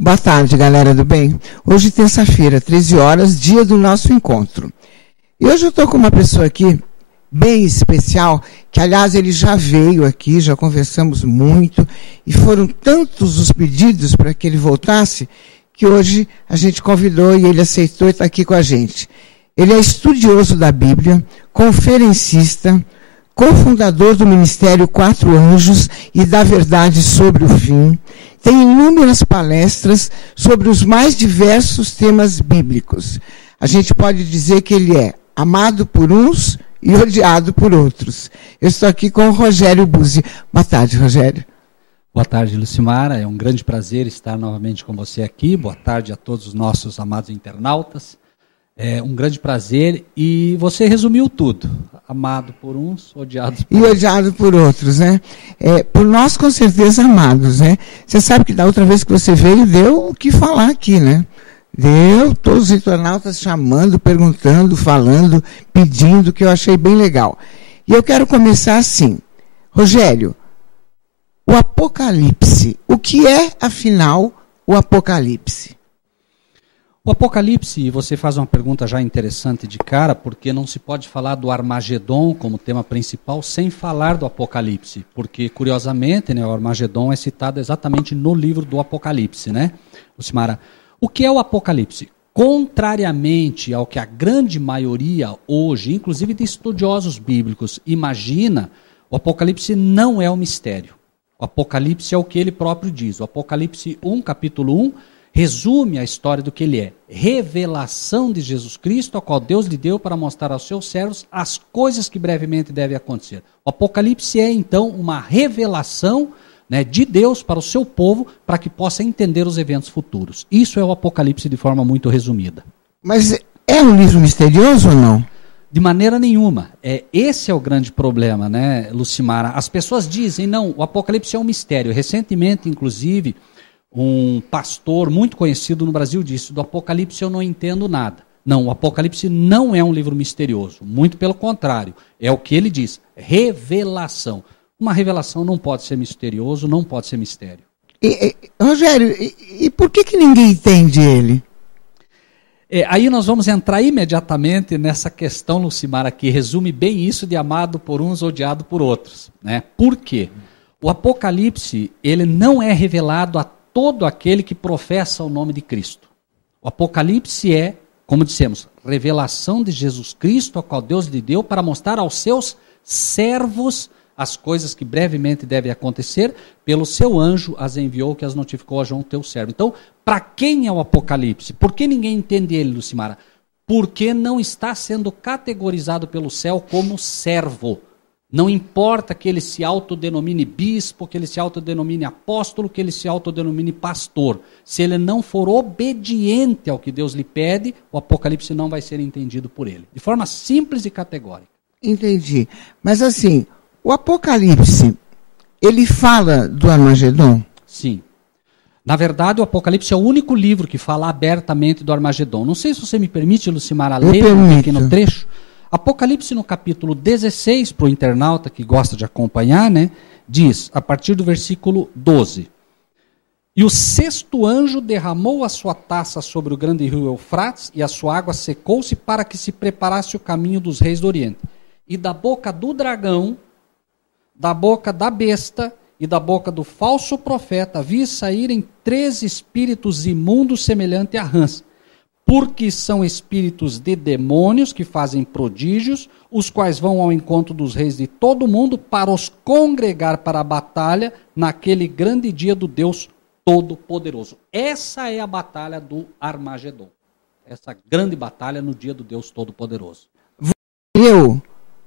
Boa tarde, galera do bem. Hoje, terça-feira, 13 horas, dia do nosso encontro. E hoje eu estou com uma pessoa aqui bem especial, que aliás ele já veio aqui, já conversamos muito, e foram tantos os pedidos para que ele voltasse, que hoje a gente convidou e ele aceitou e está aqui com a gente. Ele é estudioso da Bíblia, conferencista, cofundador do Ministério Quatro Anjos e da Verdade sobre o Fim. Tem inúmeras palestras sobre os mais diversos temas bíblicos. A gente pode dizer que ele é amado por uns e odiado por outros. Eu estou aqui com o Rogério Buzzi. Boa tarde, Rogério. Boa tarde, Lucimara. É um grande prazer estar novamente com você aqui. Boa tarde a todos os nossos amados internautas. É um grande prazer e você resumiu tudo. Amado por uns, odiado por outros. E odiado por outros, né? Por nós, com certeza, amados, né? Você sabe que da outra vez que você veio, deu o que falar aqui, né? Deu todos os internautas chamando, perguntando, falando, pedindo, que eu achei bem legal. E eu quero começar assim. Rogério, o Apocalipse, o que é, afinal, o Apocalipse? O Apocalipse, você faz uma pergunta já interessante de cara, porque não se pode falar do Armagedon como tema principal sem falar do Apocalipse, porque, curiosamente, né, o Armagedon é citado exatamente no livro do Apocalipse, né? Lucimara, o que é o Apocalipse? Contrariamente ao que a grande maioria hoje, inclusive de estudiosos bíblicos, imagina, o Apocalipse não é um mistério. O Apocalipse é o que ele próprio diz. O Apocalipse 1, capítulo 1, resume a história do que ele é. Revelação de Jesus Cristo, a qual Deus lhe deu para mostrar aos seus servos as coisas que brevemente devem acontecer. O Apocalipse é, então, uma revelação, né, de Deus para o seu povo, para que possa entender os eventos futuros. Isso é o Apocalipse de forma muito resumida. Mas é um livro misterioso ou não? De maneira nenhuma. Esse é o grande problema, né, Lucimara? As pessoas dizem, não, o Apocalipse é um mistério. Recentemente, inclusive, um pastor muito conhecido no Brasil disse, do Apocalipse eu não entendo nada. Não, o Apocalipse não é um livro misterioso, muito pelo contrário, é o que ele diz, revelação. Uma revelação não pode ser misterioso, não pode ser mistério. Rogério, e por que ninguém entende ele? Aí nós vamos entrar imediatamente nessa questão, Lucimara, que resume bem isso de amado por uns, odiado por outros, né? Por quê? O Apocalipse, ele não é revelado a todo aquele que professa o nome de Cristo. O Apocalipse é, como dissemos, revelação de Jesus Cristo, a qual Deus lhe deu para mostrar aos seus servos as coisas que brevemente devem acontecer, pelo seu anjo as enviou, que as notificou a João, teu servo. Então, para quem é o Apocalipse? Por que ninguém entende ele, Lucimara? Porque não está sendo categorizado pelo céu como servo. Não importa que ele se autodenomine bispo, que ele se autodenomine apóstolo, que ele se autodenomine pastor. Se ele não for obediente ao que Deus lhe pede, o Apocalipse não vai ser entendido por ele. De forma simples e categórica. Entendi. Mas assim, o Apocalipse, ele fala do Armagedon? Sim. Na verdade, o Apocalipse é o único livro que fala abertamente do Armagedon. Não sei se você me permite, Lucimara, ler um pequeno trecho. Apocalipse no capítulo 16, para o internauta que gosta de acompanhar, né, diz, a partir do versículo 12, e o sexto anjo derramou a sua taça sobre o grande rio Eufrates, e a sua água secou-se para que se preparasse o caminho dos reis do Oriente. E da boca do dragão, da boca da besta e da boca do falso profeta vi saírem 3 espíritos imundos semelhante a rãs, porque são espíritos de demônios que fazem prodígios, os quais vão ao encontro dos reis de todo o mundo para os congregar para a batalha naquele grande dia do Deus Todo-Poderoso. Essa é a batalha do Armagedon. Essa grande batalha no dia do Deus Todo-Poderoso.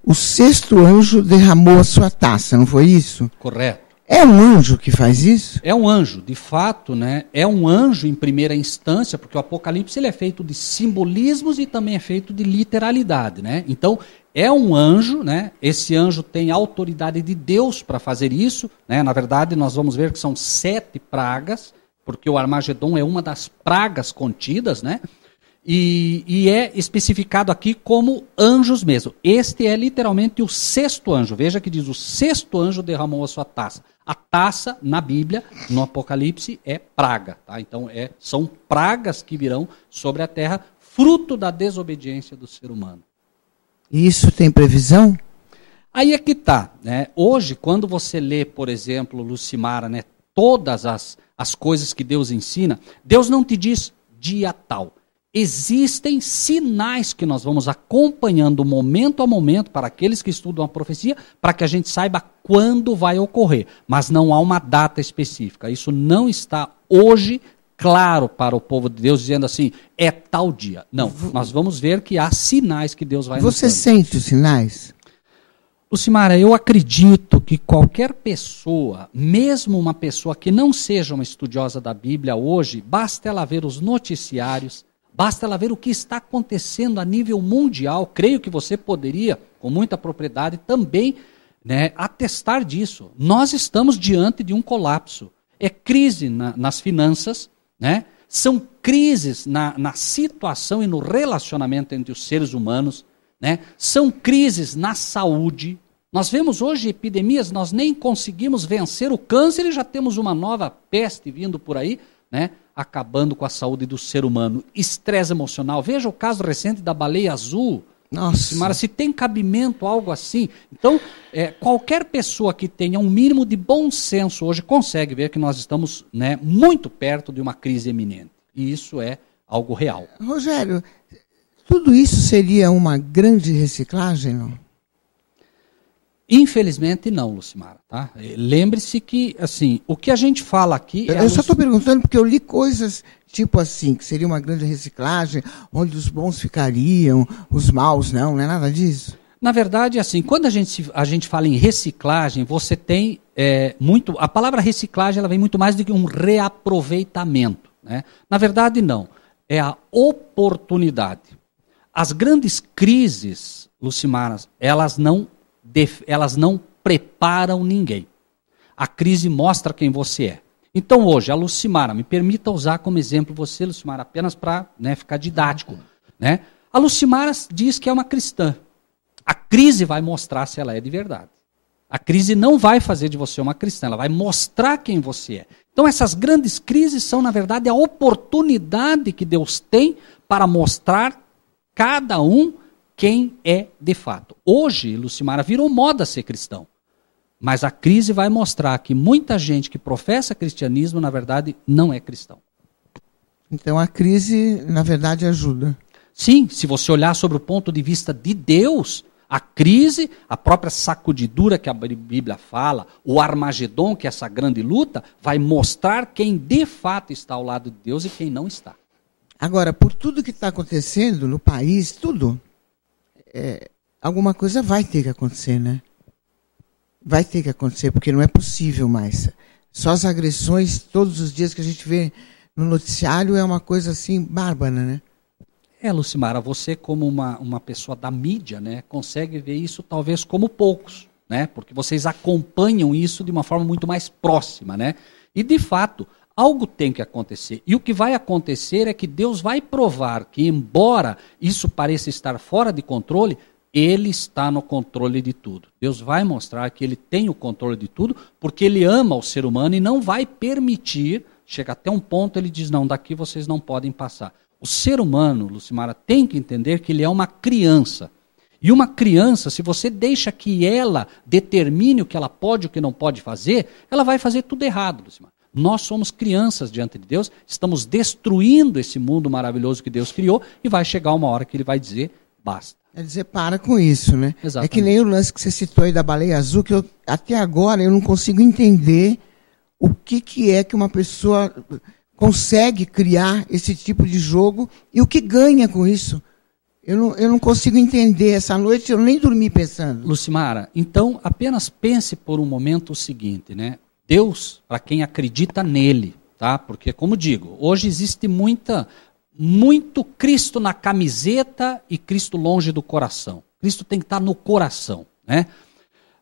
O sexto anjo derramou a sua taça, não foi isso? Correto. É um anjo que faz isso? É um anjo, de fato, né? É um anjo em primeira instância, porque o Apocalipse ele é feito de simbolismos e também é feito de literalidade, né? Então, é um anjo, né? Esse anjo tem autoridade de Deus para fazer isso, né? Na verdade, nós vamos ver que são 7 pragas, porque o Armagedon é uma das pragas contidas, né? E é especificado aqui como anjos mesmo. Este é literalmente o sexto anjo. Veja que diz, o sexto anjo derramou a sua taça. A taça, na Bíblia, no Apocalipse, é praga. Tá? Então, são pragas que virão sobre a terra, fruto da desobediência do ser humano. E isso tem previsão? Aí é que está. Né? Hoje, quando você lê, por exemplo, Lucimara, né, todas as coisas que Deus ensina, Deus não te diz dia tal. Existem sinais que nós vamos acompanhando momento a momento para aqueles que estudam a profecia, para que a gente saiba quando vai ocorrer. Mas não há uma data específica. Isso não está hoje claro para o povo de Deus, dizendo assim, é tal dia. Não, nós vamos ver que há sinais que Deus vai nos dando. Você sente os sinais? Lucimara, eu acredito que qualquer pessoa, mesmo uma pessoa que não seja uma estudiosa da Bíblia hoje, basta ela ver os noticiários, basta ela ver o que está acontecendo a nível mundial. Creio que você poderia, com muita propriedade, também, né, atestar disso. Nós estamos diante de um colapso. É crise nas finanças, né? São crises na situação e no relacionamento entre os seres humanos, né? São crises na saúde. Nós vemos hoje epidemias, nós nem conseguimos vencer o câncer e já temos uma nova peste vindo por aí, né? Acabando com a saúde do ser humano. Estresse emocional. Veja o caso recente da baleia azul. Nossa. Mara, se tem cabimento algo assim. Então, qualquer pessoa que tenha um mínimo de bom senso hoje consegue ver que nós estamos, né, muito perto de uma crise iminente. E isso é algo real. Rogério, tudo isso seria uma grande reciclagem, não? Infelizmente não, Lucimara. Tá? Lembre-se que, assim, o que a gente fala aqui... Eu só estou perguntando porque eu li coisas tipo assim, que seria uma grande reciclagem, onde os bons ficariam, os maus não é nada disso? Na verdade, assim, quando a gente fala em reciclagem, você tem muito... A palavra reciclagem ela vem muito mais do que um reaproveitamento. Né? Na verdade, não. É a oportunidade. As grandes crises, Lucimara, elas não preparam ninguém. A crise mostra quem você é. Então hoje, a Lucimara, me permita usar como exemplo você, Lucimara, apenas para, né, ficar didático. Né? A Lucimara diz que é uma cristã. A crise vai mostrar se ela é de verdade. A crise não vai fazer de você uma cristã, ela vai mostrar quem você é. Então essas grandes crises são, na verdade, a oportunidade que Deus tem para mostrar cada um quem é de fato. Hoje, Lucimara, virou moda ser cristão. Mas a crise vai mostrar que muita gente que professa cristianismo, na verdade, não é cristão. Então a crise, na verdade, ajuda. Sim, se você olhar sobre o ponto de vista de Deus, a crise, a própria sacudidura que a Bíblia fala, o Armagedon, que é essa grande luta, vai mostrar quem de fato está ao lado de Deus e quem não está. Agora, por tudo que está acontecendo no país, tudo, alguma coisa vai ter que acontecer, né? Vai ter que acontecer, porque não é possível mais. Só as agressões, todos os dias que a gente vê no noticiário, é uma coisa assim, bárbara, né? Lucimara, você como uma pessoa da mídia, né, consegue ver isso talvez como poucos, né? Porque vocês acompanham isso de uma forma muito mais próxima, né? E de fato, algo tem que acontecer. E o que vai acontecer é que Deus vai provar que, embora isso pareça estar fora de controle, Ele está no controle de tudo. Deus vai mostrar que Ele tem o controle de tudo, porque Ele ama o ser humano e não vai permitir, chega até um ponto, Ele diz, não, daqui vocês não podem passar. O ser humano, Lucimara, tem que entender que ele é uma criança. E uma criança, se você deixa que ela determine o que ela pode e o que não pode fazer, ela vai fazer tudo errado, Lucimara. Nós somos crianças diante de Deus, estamos destruindo esse mundo maravilhoso que Deus criou e vai chegar uma hora que Ele vai dizer, basta. É dizer, para com isso, né? Exatamente. É que nem o lance que você citou aí da baleia azul, que até agora eu não consigo entender o que é que uma pessoa consegue criar esse tipo de jogo e o que ganha com isso. Eu não consigo entender. Essa noite eu nem dormi pensando. Lucimara, então apenas pense por um momento o seguinte, né? Deus, para quem acredita nele, tá? Porque, como digo, hoje existe muito Cristo na camiseta e Cristo longe do coração. Cristo tem que estar no coração, né?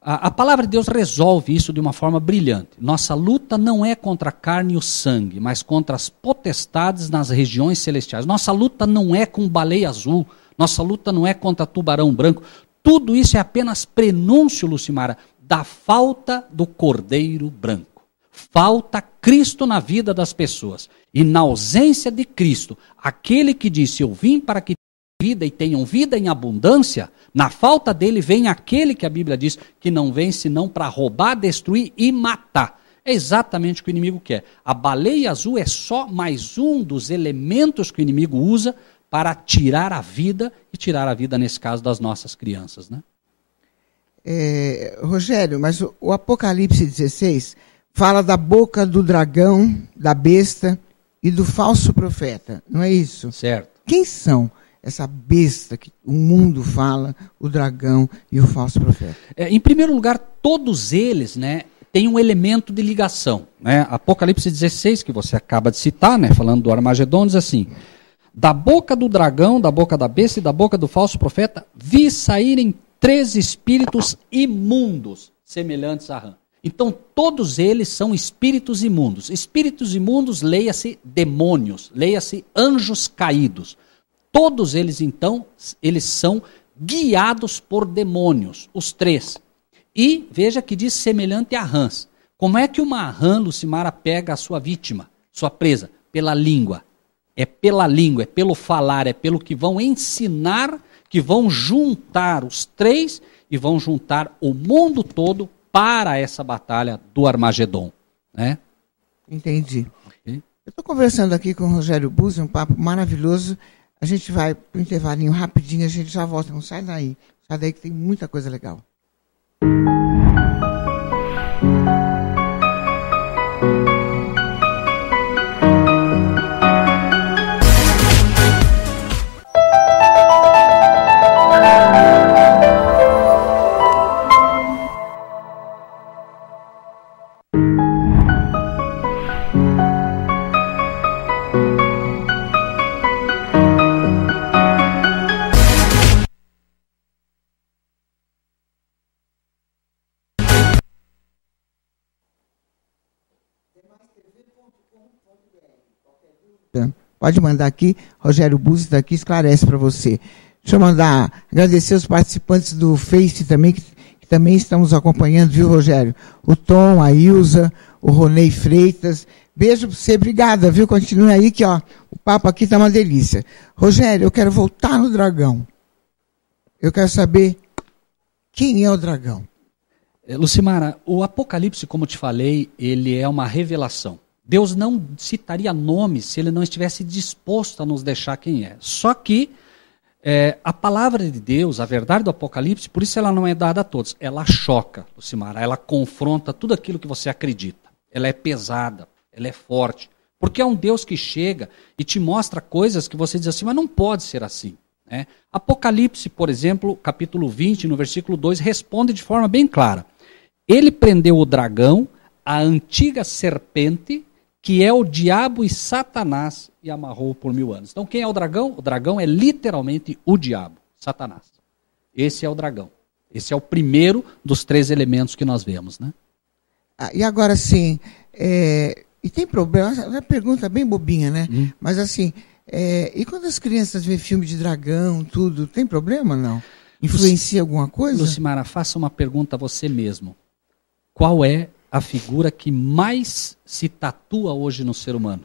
A palavra de Deus resolve isso de uma forma brilhante. Nossa luta não é contra a carne e o sangue, mas contra as potestades nas regiões celestiais. Nossa luta não é com baleia azul, nossa luta não é contra tubarão branco. Tudo isso é apenas prenúncio, Lucimara, da falta do Cordeiro Branco. Falta Cristo na vida das pessoas. E na ausência de Cristo, aquele que disse, eu vim para que tenham vida e tenham vida em abundância, na falta dele vem aquele que a Bíblia diz que não vem senão para roubar, destruir e matar. É exatamente o que o inimigo quer. A baleia azul é só mais um dos elementos que o inimigo usa para tirar a vida, e tirar a vida, nesse caso, das nossas crianças, né? Rogério, mas o Apocalipse 16 fala da boca do dragão, da besta e do falso profeta, não é isso? Certo. Quem são essa besta que o mundo fala, o dragão e o falso profeta? Em primeiro lugar, todos eles, né, têm um elemento de ligação, né? Apocalipse 16, que você acaba de citar, né, falando do Armagedon, diz assim: da boca do dragão, da boca da besta e da boca do falso profeta, vi saírem 3 espíritos imundos, semelhantes a rã. Então, todos eles são espíritos imundos. Espíritos imundos, leia-se demônios, leia-se anjos caídos. Todos eles, então, eles são guiados por demônios, os 3. E veja que diz semelhante a rãs. Como é que uma rã, Lucimara, pega a sua vítima, sua presa? Pela língua. É pela língua, é pelo falar, é pelo que vão ensinar, que vão juntar os 3 e vão juntar o mundo todo para essa batalha do Armagedon, né? Entendi. Okay. Eu estou conversando aqui com o Rogério Buzzi, um papo maravilhoso. A gente vai para o intervalinho rapidinho, a gente já volta. Não sai daí. Sai daí que tem muita coisa legal. Pode mandar aqui, Rogério Buzzi está aqui, esclarece para você. Deixa eu agradecer os participantes do Face também, que também estamos acompanhando, viu, Rogério? O Tom, a Ilza, o Ronei Freitas. Beijo para você, obrigada, viu? Continue aí que ó, o papo aqui está uma delícia. Rogério, eu quero voltar no dragão. Eu quero saber quem é o dragão. Lucimara, o Apocalipse, como te falei, ele é uma revelação. Deus não citaria nomes se ele não estivesse disposto a nos deixar quem é. Só que a palavra de Deus, a verdade do Apocalipse, por isso ela não é dada a todos. Ela choca, Lucimara, ela confronta tudo aquilo que você acredita. Ela é pesada, ela é forte. Porque é um Deus que chega e te mostra coisas que você diz assim, mas não pode ser assim. Né? Apocalipse, por exemplo, capítulo 20, no versículo 2, responde de forma bem clara. Ele prendeu o dragão, a antiga serpente, que é o diabo e Satanás, e amarrou por 1000 anos. Então, quem é o dragão? O dragão é literalmente o diabo, Satanás. Esse é o dragão. Esse é o primeiro dos 3 elementos que nós vemos, né? E agora, sim, e tem problema, é uma pergunta bem bobinha, né? Mas assim, e quando as crianças veem filme de dragão, tudo, tem problema não? Influencia alguma coisa? Lucimara, faça uma pergunta a você mesmo. Qual é a figura que mais se tatua hoje no ser humano?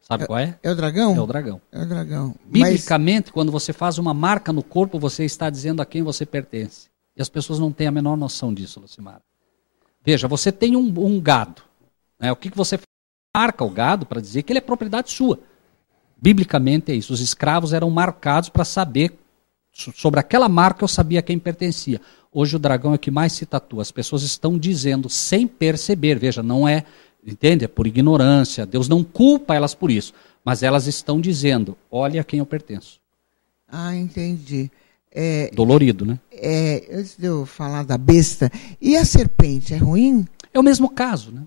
Sabe qual é? É o dragão? É o dragão. É o dragão. Biblicamente, quando você faz uma marca no corpo, você está dizendo a quem você pertence. E as pessoas não têm a menor noção disso, Lucimara. Veja, você tem um gado. Né? O que você faz? Marca o gado para dizer que ele é propriedade sua. Biblicamente é isso. Os escravos eram marcados para saber, sobre aquela marca eu sabia a quem pertencia. Hoje o dragão é o que mais se tatua. As pessoas estão dizendo sem perceber. Veja, não é, entende? É por ignorância. Deus não culpa elas por isso. Mas elas estão dizendo, olha a quem eu pertenço. Ah, entendi. Dolorido, né? Antes de eu falar da besta, e a serpente, é ruim? É o mesmo caso, né?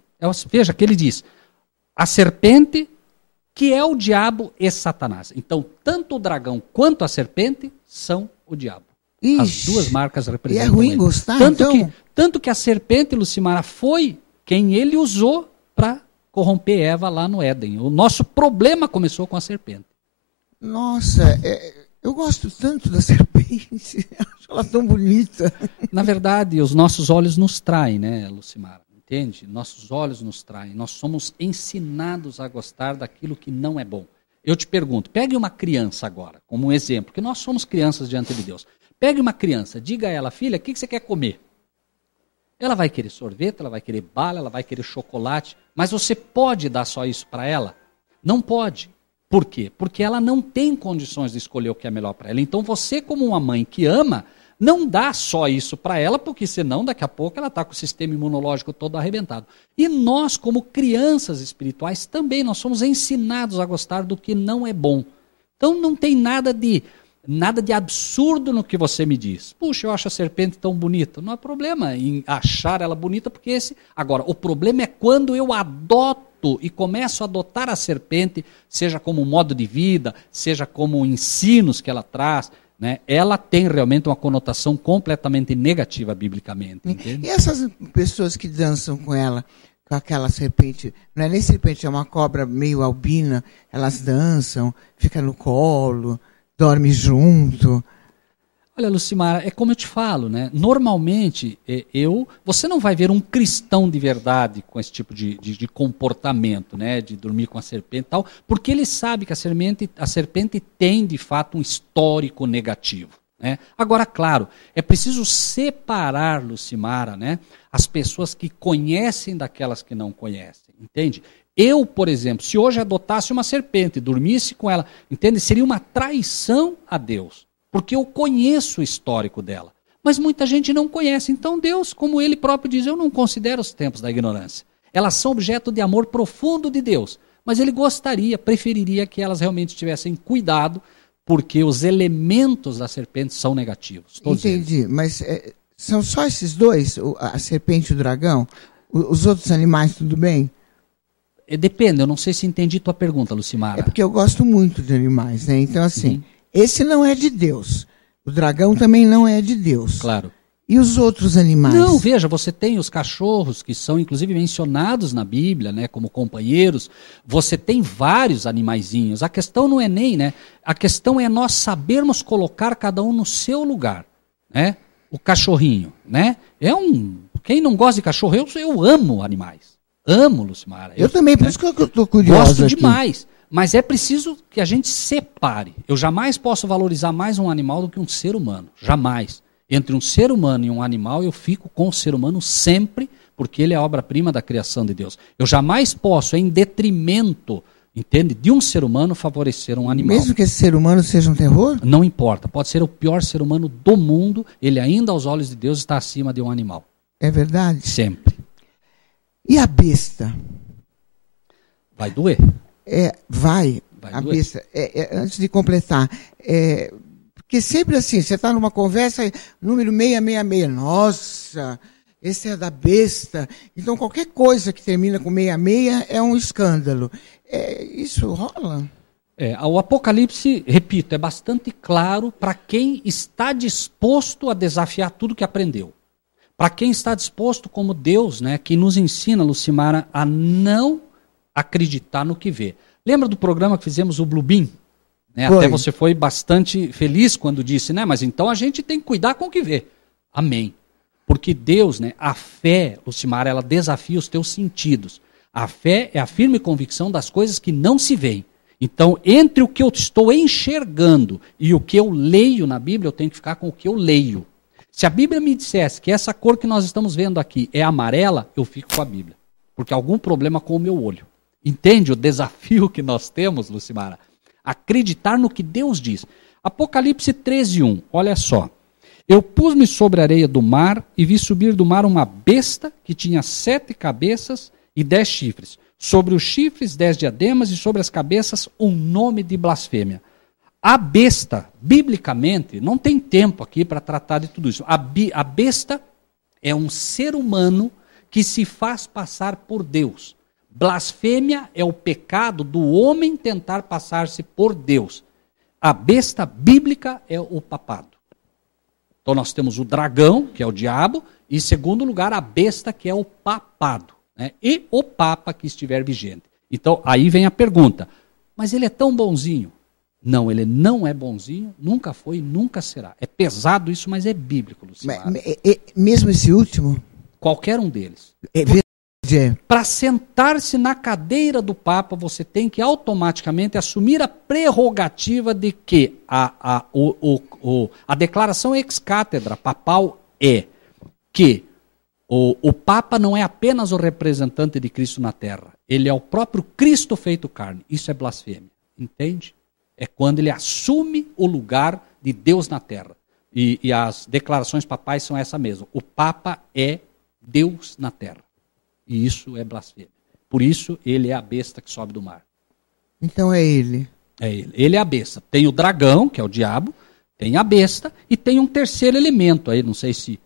Veja que ele diz, a serpente que é o diabo e Satanás. Então, tanto o dragão quanto a serpente são o diabo. Ixi, as 2 marcas representam e é ruim ele. gostar, Tanto que a serpente, Lucimara, foi quem ele usou para corromper Eva lá no Éden. O nosso problema começou com a serpente. Nossa, Eu gosto tanto da serpente, acho ela tão bonita. Na verdade, os nossos olhos nos traem, né, Lucimara? Entende? Nossos olhos nos traem. Nós somos ensinados a gostar daquilo que não é bom. Eu te pergunto, pegue uma criança agora, como um exemplo, porque nós somos crianças diante de Deus. Pegue uma criança, diga a ela, filha, o que você quer comer? Ela vai querer sorvete, ela vai querer bala, ela vai querer chocolate, mas você pode dar só isso para ela? Não pode. Por quê? Porque ela não tem condições de escolher o que é melhor para ela. Então você, como uma mãe que ama, não dá só isso para ela, porque senão daqui a pouco ela está com o sistema imunológico todo arrebentado. E nós, como crianças espirituais, também nós somos ensinados a gostar do que não é bom. Então não tem nada de absurdo no que você me diz. Puxa, eu acho a serpente tão bonita. Não há problema em achar ela bonita, porque esse... Agora, o problema é quando eu adoto e começo a adotar a serpente, seja como modo de vida, seja como ensinos que ela traz, né? Ela tem realmente uma conotação completamente negativa biblicamente. Entende? E essas pessoas que dançam com ela, com aquela serpente, não é nem serpente, é uma cobra meio albina, elas dançam, fica no colo, dorme junto. Olha, Lucimara, é como eu te falo, né? Normalmente, você não vai ver um cristão de verdade com esse tipo de comportamento, né? De dormir com a serpente e tal, porque ele sabe que a serpente tem, de fato, um histórico negativo, né? Agora, claro, é preciso separar, Lucimara, né? As pessoas que conhecem daquelas que não conhecem, entende? Eu, por exemplo, se hoje adotasse uma serpente e dormisse com ela, entende? Seria uma traição a Deus. Porque eu conheço o histórico dela. Mas muita gente não conhece. Então Deus, como ele próprio diz, eu não considero os tempos da ignorância. Elas são objeto de amor profundo de Deus. Mas ele preferiria que elas realmente tivessem cuidado, porque os elementos da serpente são negativos. Entendi, eles. Mas são só esses dois, a serpente e o dragão? Os outros animais, tudo bem? Depende, eu não sei se entendi tua pergunta, Lucimara. É porque eu gosto muito de animais, né? Então, assim... Esse não é de Deus. O dragão também não é de Deus. Claro. E os outros animais? Não, veja, você tem os cachorros, que são inclusive mencionados na Bíblia, né, como companheiros. Você tem vários animaizinhos. A questão não é nem, né? A questão é nós sabermos colocar cada um no seu lugar, né? O cachorrinho, né? Quem não gosta de cachorro, eu amo animais. Amo, Lucimara. Eu também, por isso que eu estou curioso. Gosto demais. Mas é preciso que a gente separe. Eu jamais posso valorizar mais um animal do que um ser humano. Jamais. Entre um ser humano e um animal, eu fico com o ser humano sempre, porque ele é a obra-prima da criação de Deus. Eu jamais posso, em detrimento, entende, de um ser humano, favorecer um animal. Mesmo que esse ser humano seja um terror? Não importa. Pode ser o pior ser humano do mundo, ele ainda, aos olhos de Deus, está acima de um animal. É verdade? Sempre. E a besta? Vai doer. Vai a besta. Antes de completar, porque sempre assim, você está numa conversa, número 666, nossa, esse é da besta. Então, qualquer coisa que termina com 66 é um escândalo. Isso rola? O Apocalipse, repito, é bastante claro para quem está disposto a desafiar tudo que aprendeu. Para quem está disposto, como Deus, né, que nos ensina, Lucimara, a não acreditar no que vê. Lembra do programa que fizemos, o Blue Beam? Né? Até você foi bastante feliz quando disse, né? Mas então a gente tem que cuidar com o que vê. Amém. Porque Deus, né, a fé, Lucimara, ela desafia os teus sentidos. A fé é a firme convicção das coisas que não se veem. Então, entre o que eu estou enxergando e o que eu leio na Bíblia, eu tenho que ficar com o que eu leio. Se a Bíblia me dissesse que essa cor que nós estamos vendo aqui é amarela, eu fico com a Bíblia. Porque há algum problema com o meu olho. Entende o desafio que nós temos, Lucimara? Acreditar no que Deus diz. Apocalipse 13:1, olha só. Eu pus-me sobre a areia do mar e vi subir do mar uma besta que tinha 7 cabeças e 10 chifres. Sobre os chifres, 10 diademas e sobre as cabeças um nome de blasfêmia. A besta, biblicamente, não tem tempo aqui para tratar de tudo isso. A besta é um ser humano que se faz passar por Deus. Blasfêmia é o pecado do homem tentar passar-se por Deus. A besta bíblica é o papado. Então nós temos o dragão, que é o diabo, e em segundo lugar a besta, que é o papado, né? E o papa que estiver vigente. Então aí vem a pergunta, mas ele é tão bonzinho? Não, ele não é bonzinho, nunca foi e nunca será. É pesado isso, mas é bíblico, Lucimara. Mesmo esse último? Qualquer um deles. Para sentar-se na cadeira do Papa, você tem que automaticamente assumir a prerrogativa de que a declaração ex-cátedra papal é que o Papa não é apenas o representante de Cristo na Terra, ele é o próprio Cristo feito carne. Isso é blasfêmia, entende? É quando ele assume o lugar de Deus na Terra. E as declarações papais são essa mesma. O Papa é Deus na Terra. E isso é blasfêmia. Por isso, ele é a besta que sobe do mar. Então é ele. É ele. Ele é a besta. Tem o dragão, que é o diabo, tem a besta, e tem um terceiro elemento aí, não sei se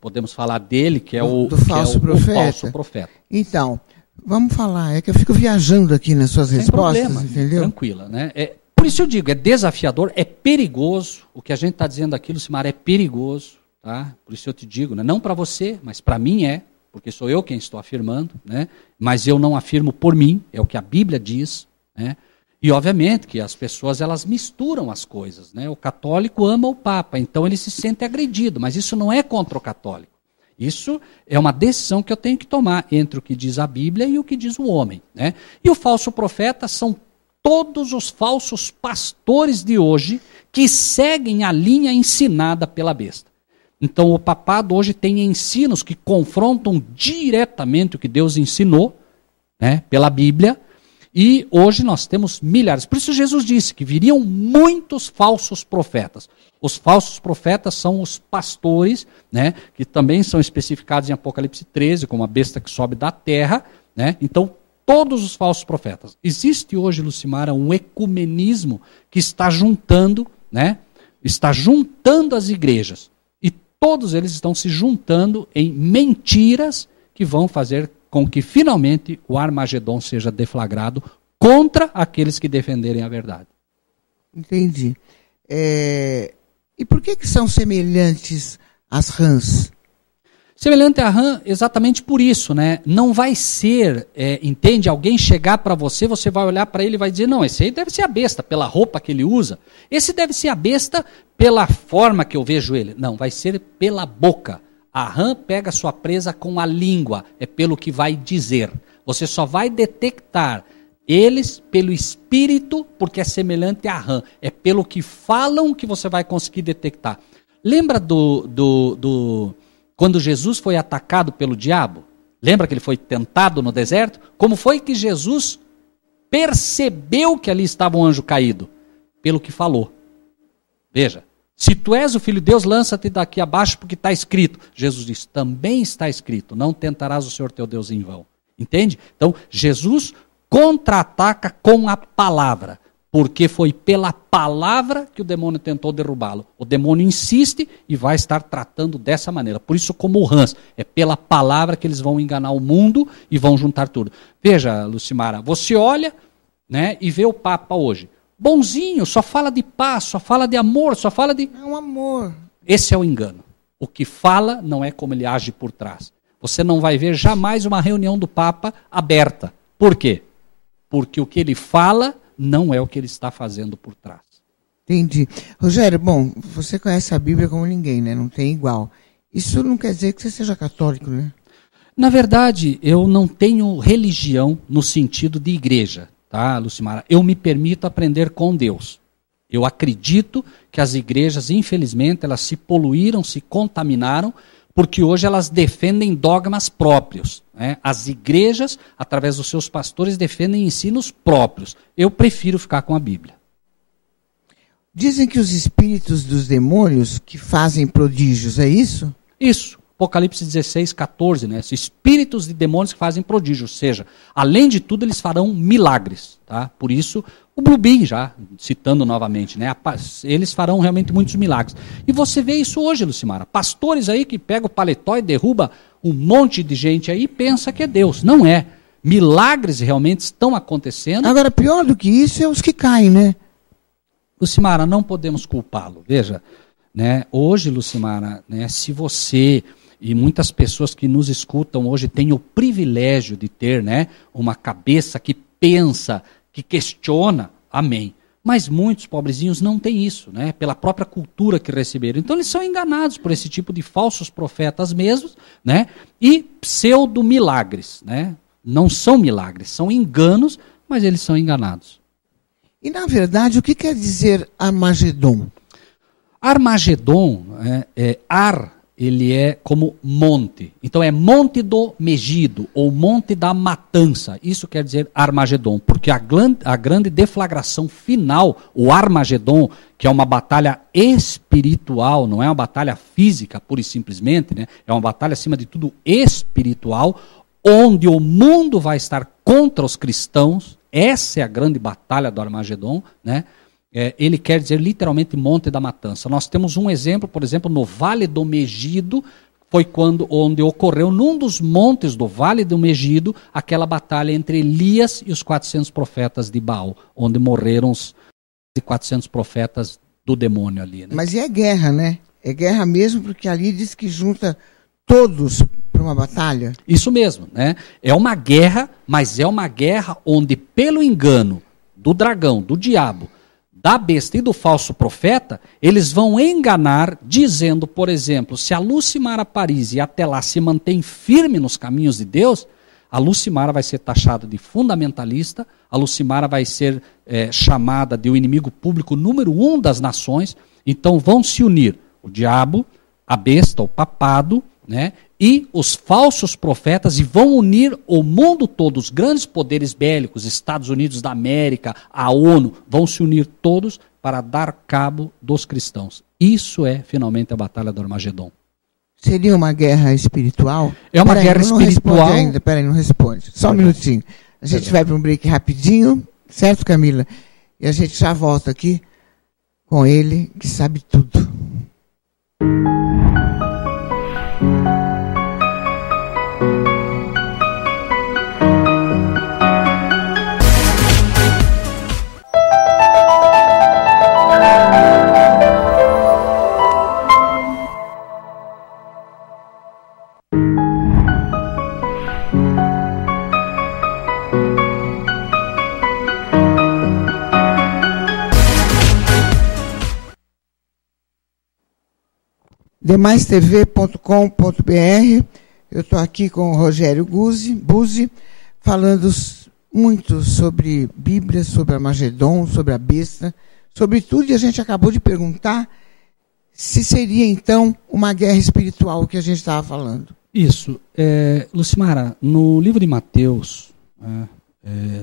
podemos falar dele, que é o falso profeta. Então, vamos falar, é que eu fico viajando aqui nas suas respostas, problema, entendeu? Tranquila, né? Por isso eu digo, é desafiador, é perigoso, o que a gente está dizendo aqui, Lucimara, é perigoso, tá? Por isso eu te digo, né? Não para você, mas para mim porque sou eu quem estou afirmando, né? Mas eu não afirmo por mim, é o que a Bíblia diz, né? E obviamente que as pessoas elas misturam as coisas, né? O católico ama o Papa, então ele se sente agredido, mas isso não é contra o católico. Isso é uma decisão que eu tenho que tomar entre o que diz a Bíblia e o que diz o homem, né? E o falso profeta são todos os falsos pastores de hoje que seguem a linha ensinada pela besta. Então o papado hoje tem ensinos que confrontam diretamente o que Deus ensinou, né, pela Bíblia, e hoje nós temos milhares. Por isso Jesus disse que viriam muitos falsos profetas. Os falsos profetas são os pastores, né, que também são especificados em Apocalipse 13, como a besta que sobe da terra, né? Então todos os falsos profetas. Existe hoje, Lucimara, um ecumenismo que está juntando, né, está juntando as igrejas. E todos eles estão se juntando em mentiras que vão fazer com que finalmente o Armagedon seja deflagrado contra aqueles que defenderem a verdade. Entendi. E por que são semelhantes às rãs? Semelhante à rã, exatamente por isso, né? Não vai ser, entende? Alguém chegar para você, você vai olhar para ele e vai dizer, não, esse aí deve ser a besta, pela roupa que ele usa. Esse deve ser a besta pela forma que eu vejo ele. Não, vai ser pela boca. A rã pega sua presa com a língua, é pelo que vai dizer. Você só vai detectar eles pelo espírito, porque é semelhante à rã. É pelo que falam que você vai conseguir detectar. Lembra quando Jesus foi atacado pelo diabo? Lembra que ele foi tentado no deserto? Como foi que Jesus percebeu que ali estava um anjo caído? Pelo que falou. Veja. Se tu és o Filho de Deus, lança-te daqui abaixo, porque está escrito. Jesus diz, também está escrito, não tentarás o Senhor teu Deus em vão. Entende? Então, Jesus contra-ataca com a palavra, porque foi pela palavra que o demônio tentou derrubá-lo. O demônio insiste e vai estar tratando dessa maneira. Por isso, como rãs, é pela palavra que eles vão enganar o mundo e vão juntar tudo. Veja, Lucimara, você olha, né, e vê o Papa hoje. Bonzinho, só fala de paz, só fala de amor, só fala de... É um amor. Esse é o engano. O que fala não é como ele age por trás. Você não vai ver jamais uma reunião do Papa aberta. Por quê? Porque o que ele fala não é o que ele está fazendo por trás. Entendi. Rogério, bom, você conhece a Bíblia como ninguém, né? Não tem igual. Isso não quer dizer que você seja católico, né? Na verdade, eu não tenho religião no sentido de igreja. Tá, Lucimara? Eu me permito aprender com Deus. Eu acredito que as igrejas, infelizmente, elas se poluíram, se contaminaram, porque hoje elas defendem dogmas próprios, né? As igrejas, através dos seus pastores, defendem ensinos próprios. Eu prefiro ficar com a Bíblia. Dizem que os espíritos dos demônios que fazem prodígios, é isso? Isso. Apocalipse 16, 14, né? Espíritos de demônios que fazem prodígios, ou seja, além de tudo eles farão milagres, tá? Por isso, o Blubin, já citando novamente, né? Eles farão realmente muitos milagres. E você vê isso hoje, Lucimara, pastores aí que pegam o paletó e derruba um monte de gente aí e pensa que é Deus. Não é. Milagres realmente estão acontecendo. Agora, pior do que isso é os que caem, né? Lucimara, não podemos culpá-lo. Veja, né? Hoje, Lucimara, né? Se você... E muitas pessoas que nos escutam hoje têm o privilégio de ter, né, uma cabeça que pensa, que questiona. Amém. Mas muitos pobrezinhos não têm isso, né? Pela própria cultura que receberam. Então eles são enganados por esse tipo de falsos profetas mesmos, né? E pseudo-milagres, né? Não são milagres, são enganos, mas eles são enganados. E, na verdade, o que quer dizer Armagedon? Armagedon, ele é como monte. Então é monte do Megido, ou monte da matança. Isso quer dizer Armagedon, porque a grande deflagração final, o Armagedon, que é uma batalha espiritual, não é uma batalha física, pura e simplesmente, né? É uma batalha, acima de tudo, espiritual, onde o mundo vai estar contra os cristãos. Essa é a grande batalha do Armagedon, né? Ele quer dizer literalmente monte da matança. Nós temos um exemplo, por exemplo, no Vale do Megido, foi onde ocorreu num dos montes do Vale do Megido, aquela batalha entre Elias e os 400 profetas de Baal, onde morreram os 400 profetas do demônio ali. Né? Mas é guerra, né? É guerra mesmo, porque ali diz que junta todos para uma batalha. Isso mesmo, né? É uma guerra, mas é uma guerra onde, pelo engano do dragão, do diabo, da besta e do falso profeta, eles vão enganar, dizendo, por exemplo, se a Lucimara Paris até lá se mantém firme nos caminhos de Deus, a Lucimara vai ser taxada de fundamentalista, a Lucimara vai ser chamada de o inimigo público número 1 das nações. Então vão se unir o diabo, a besta, o papado, né, e os falsos profetas, e vão unir o mundo todo, os grandes poderes bélicos, Estados Unidos da América, a ONU, vão se unir todos para dar cabo dos cristãos. Isso é, finalmente, a batalha do Armagedon. Seria uma guerra espiritual? É uma guerra espiritual. Não responde ainda, peraí, não responde. Só um minutinho. A gente vai para um break rapidinho, certo, Camila? E a gente já volta aqui com ele, que sabe tudo. demaistv.com.br. Eu estou aqui com o Rogério Buzzi, falando muito sobre Bíblia, sobre Armagedon, sobre a besta, sobre tudo, e a gente acabou de perguntar se seria, então, uma guerra espiritual, o que a gente estava falando. Isso. Lucimara, no livro de Mateus,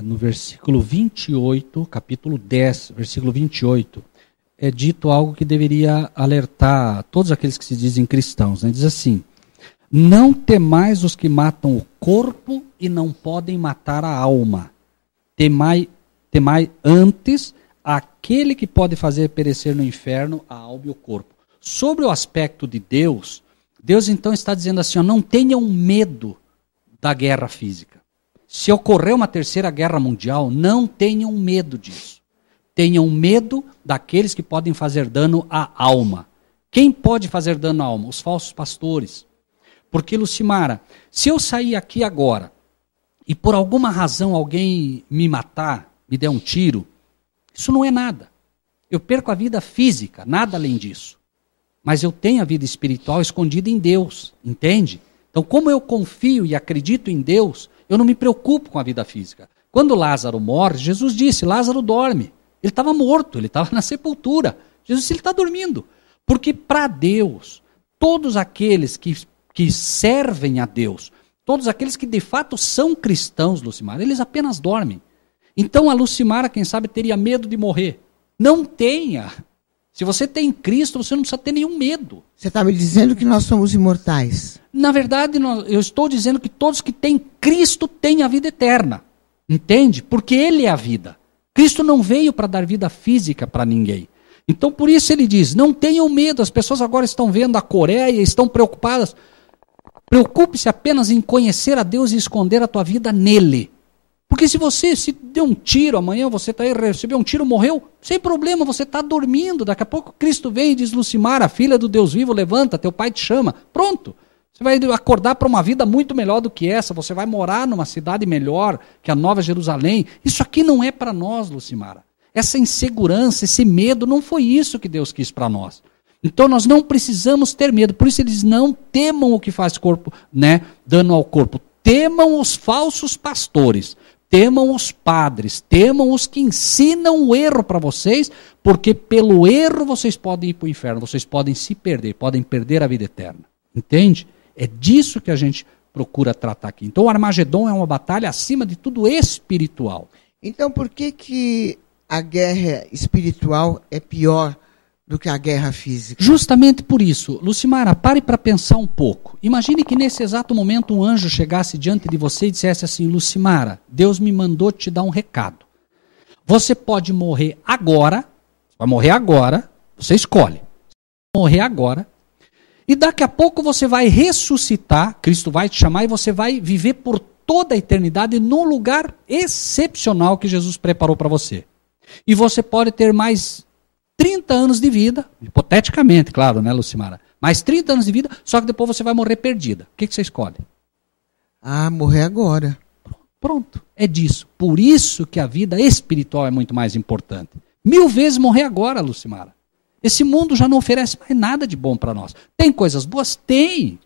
no versículo 28, capítulo 10, versículo 28, é dito algo que deveria alertar todos aqueles que se dizem cristãos. Né? Diz assim: não temais os que matam o corpo e não podem matar a alma. Temai antes aquele que pode fazer perecer no inferno a alma e o corpo. Sobre o aspecto de Deus, Deus então está dizendo assim, não tenham medo da guerra física. Se ocorrer uma terceira guerra mundial, não tenham medo disso. Tenham medo daqueles que podem fazer dano à alma. Quem pode fazer dano à alma? Os falsos pastores. Porque, Lucimara, se eu sair aqui agora e por alguma razão alguém me matar, me der um tiro, isso não é nada. Eu perco a vida física, nada além disso. Mas eu tenho a vida espiritual escondida em Deus, entende? Então, como eu confio e acredito em Deus, eu não me preocupo com a vida física. Quando Lázaro morre, Jesus disse, Lázaro dorme. Ele estava morto, ele estava na sepultura. Jesus disse, ele está dormindo. Porque para Deus, todos aqueles que servem a Deus, todos aqueles que de fato são cristãos, Lucimara, eles apenas dormem. Então a Lucimara, quem sabe, teria medo de morrer. Não tenha. Se você tem Cristo, você não precisa ter nenhum medo. Você está me dizendo que nós somos imortais. Na verdade, eu estou dizendo que todos que têm Cristo têm a vida eterna. Entende? Porque Ele é a vida. Cristo não veio para dar vida física para ninguém. Então, por isso ele diz, não tenham medo. As pessoas agora estão vendo a Coreia, estão preocupadas. Preocupe-se apenas em conhecer a Deus e esconder a tua vida nele. Porque se você se deu um tiro, amanhã você está aí, recebeu um tiro, morreu, sem problema, você está dormindo. Daqui a pouco Cristo vem e diz, Lucimara, filha do Deus vivo, levanta, teu pai te chama. Pronto. Você vai acordar para uma vida muito melhor do que essa. Você vai morar numa cidade melhor que a Nova Jerusalém. Isso aqui não é para nós, Lucimara. Essa insegurança, esse medo, não foi isso que Deus quis para nós. Então nós não precisamos ter medo. Por isso eles não temam o que faz corpo, né, dano ao corpo. Temam os falsos pastores, temam os padres, temam os que ensinam o erro para vocês, porque pelo erro vocês podem ir para o inferno, vocês podem se perder, podem perder a vida eterna. Entende? É disso que a gente procura tratar aqui. Então o Armagedon é uma batalha acima de tudo espiritual. Então por que a guerra espiritual é pior do que a guerra física? Justamente por isso. Lucimara, pare para pensar um pouco. Imagine que nesse exato momento um anjo chegasse diante de você e dissesse assim: Lucimara, Deus me mandou te dar um recado. Você pode morrer agora, vai morrer agora, você escolhe. Morrer agora, e daqui a pouco você vai ressuscitar, Cristo vai te chamar e você vai viver por toda a eternidade num lugar excepcional que Jesus preparou para você. E você pode ter mais 30 anos de vida, hipoteticamente, claro, né, Lucimara? Mais 30 anos de vida, só que depois você vai morrer perdida. O que você escolhe? Morrer agora. Pronto, é disso. Por isso que a vida espiritual é muito mais importante. 1000 vezes morrer agora, Lucimara. Esse mundo já não oferece mais nada de bom para nós. Tem coisas boas? Tem.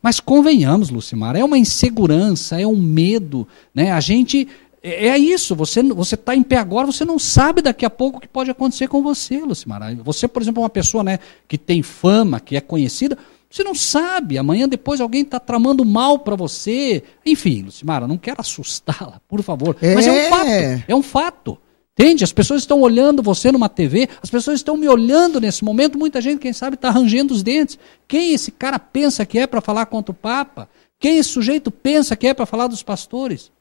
Mas convenhamos, Lucimara, é uma insegurança, é um medo, né? A gente... É isso, você está em pé agora, você não sabe daqui a pouco o que pode acontecer com você, Lucimara. Você, por exemplo, é uma pessoa, né, que tem fama, que é conhecida, você não sabe, amanhã depois alguém está tramando mal para você. Enfim, Lucimara, não quero assustá-la, por favor. Mas é um fato. Entende? As pessoas estão olhando você numa TV, as pessoas estão me olhando nesse momento, muita gente, quem sabe, está rangendo os dentes. Quem esse cara pensa que é para falar contra o Papa? Quem esse sujeito pensa que é para falar dos pastores?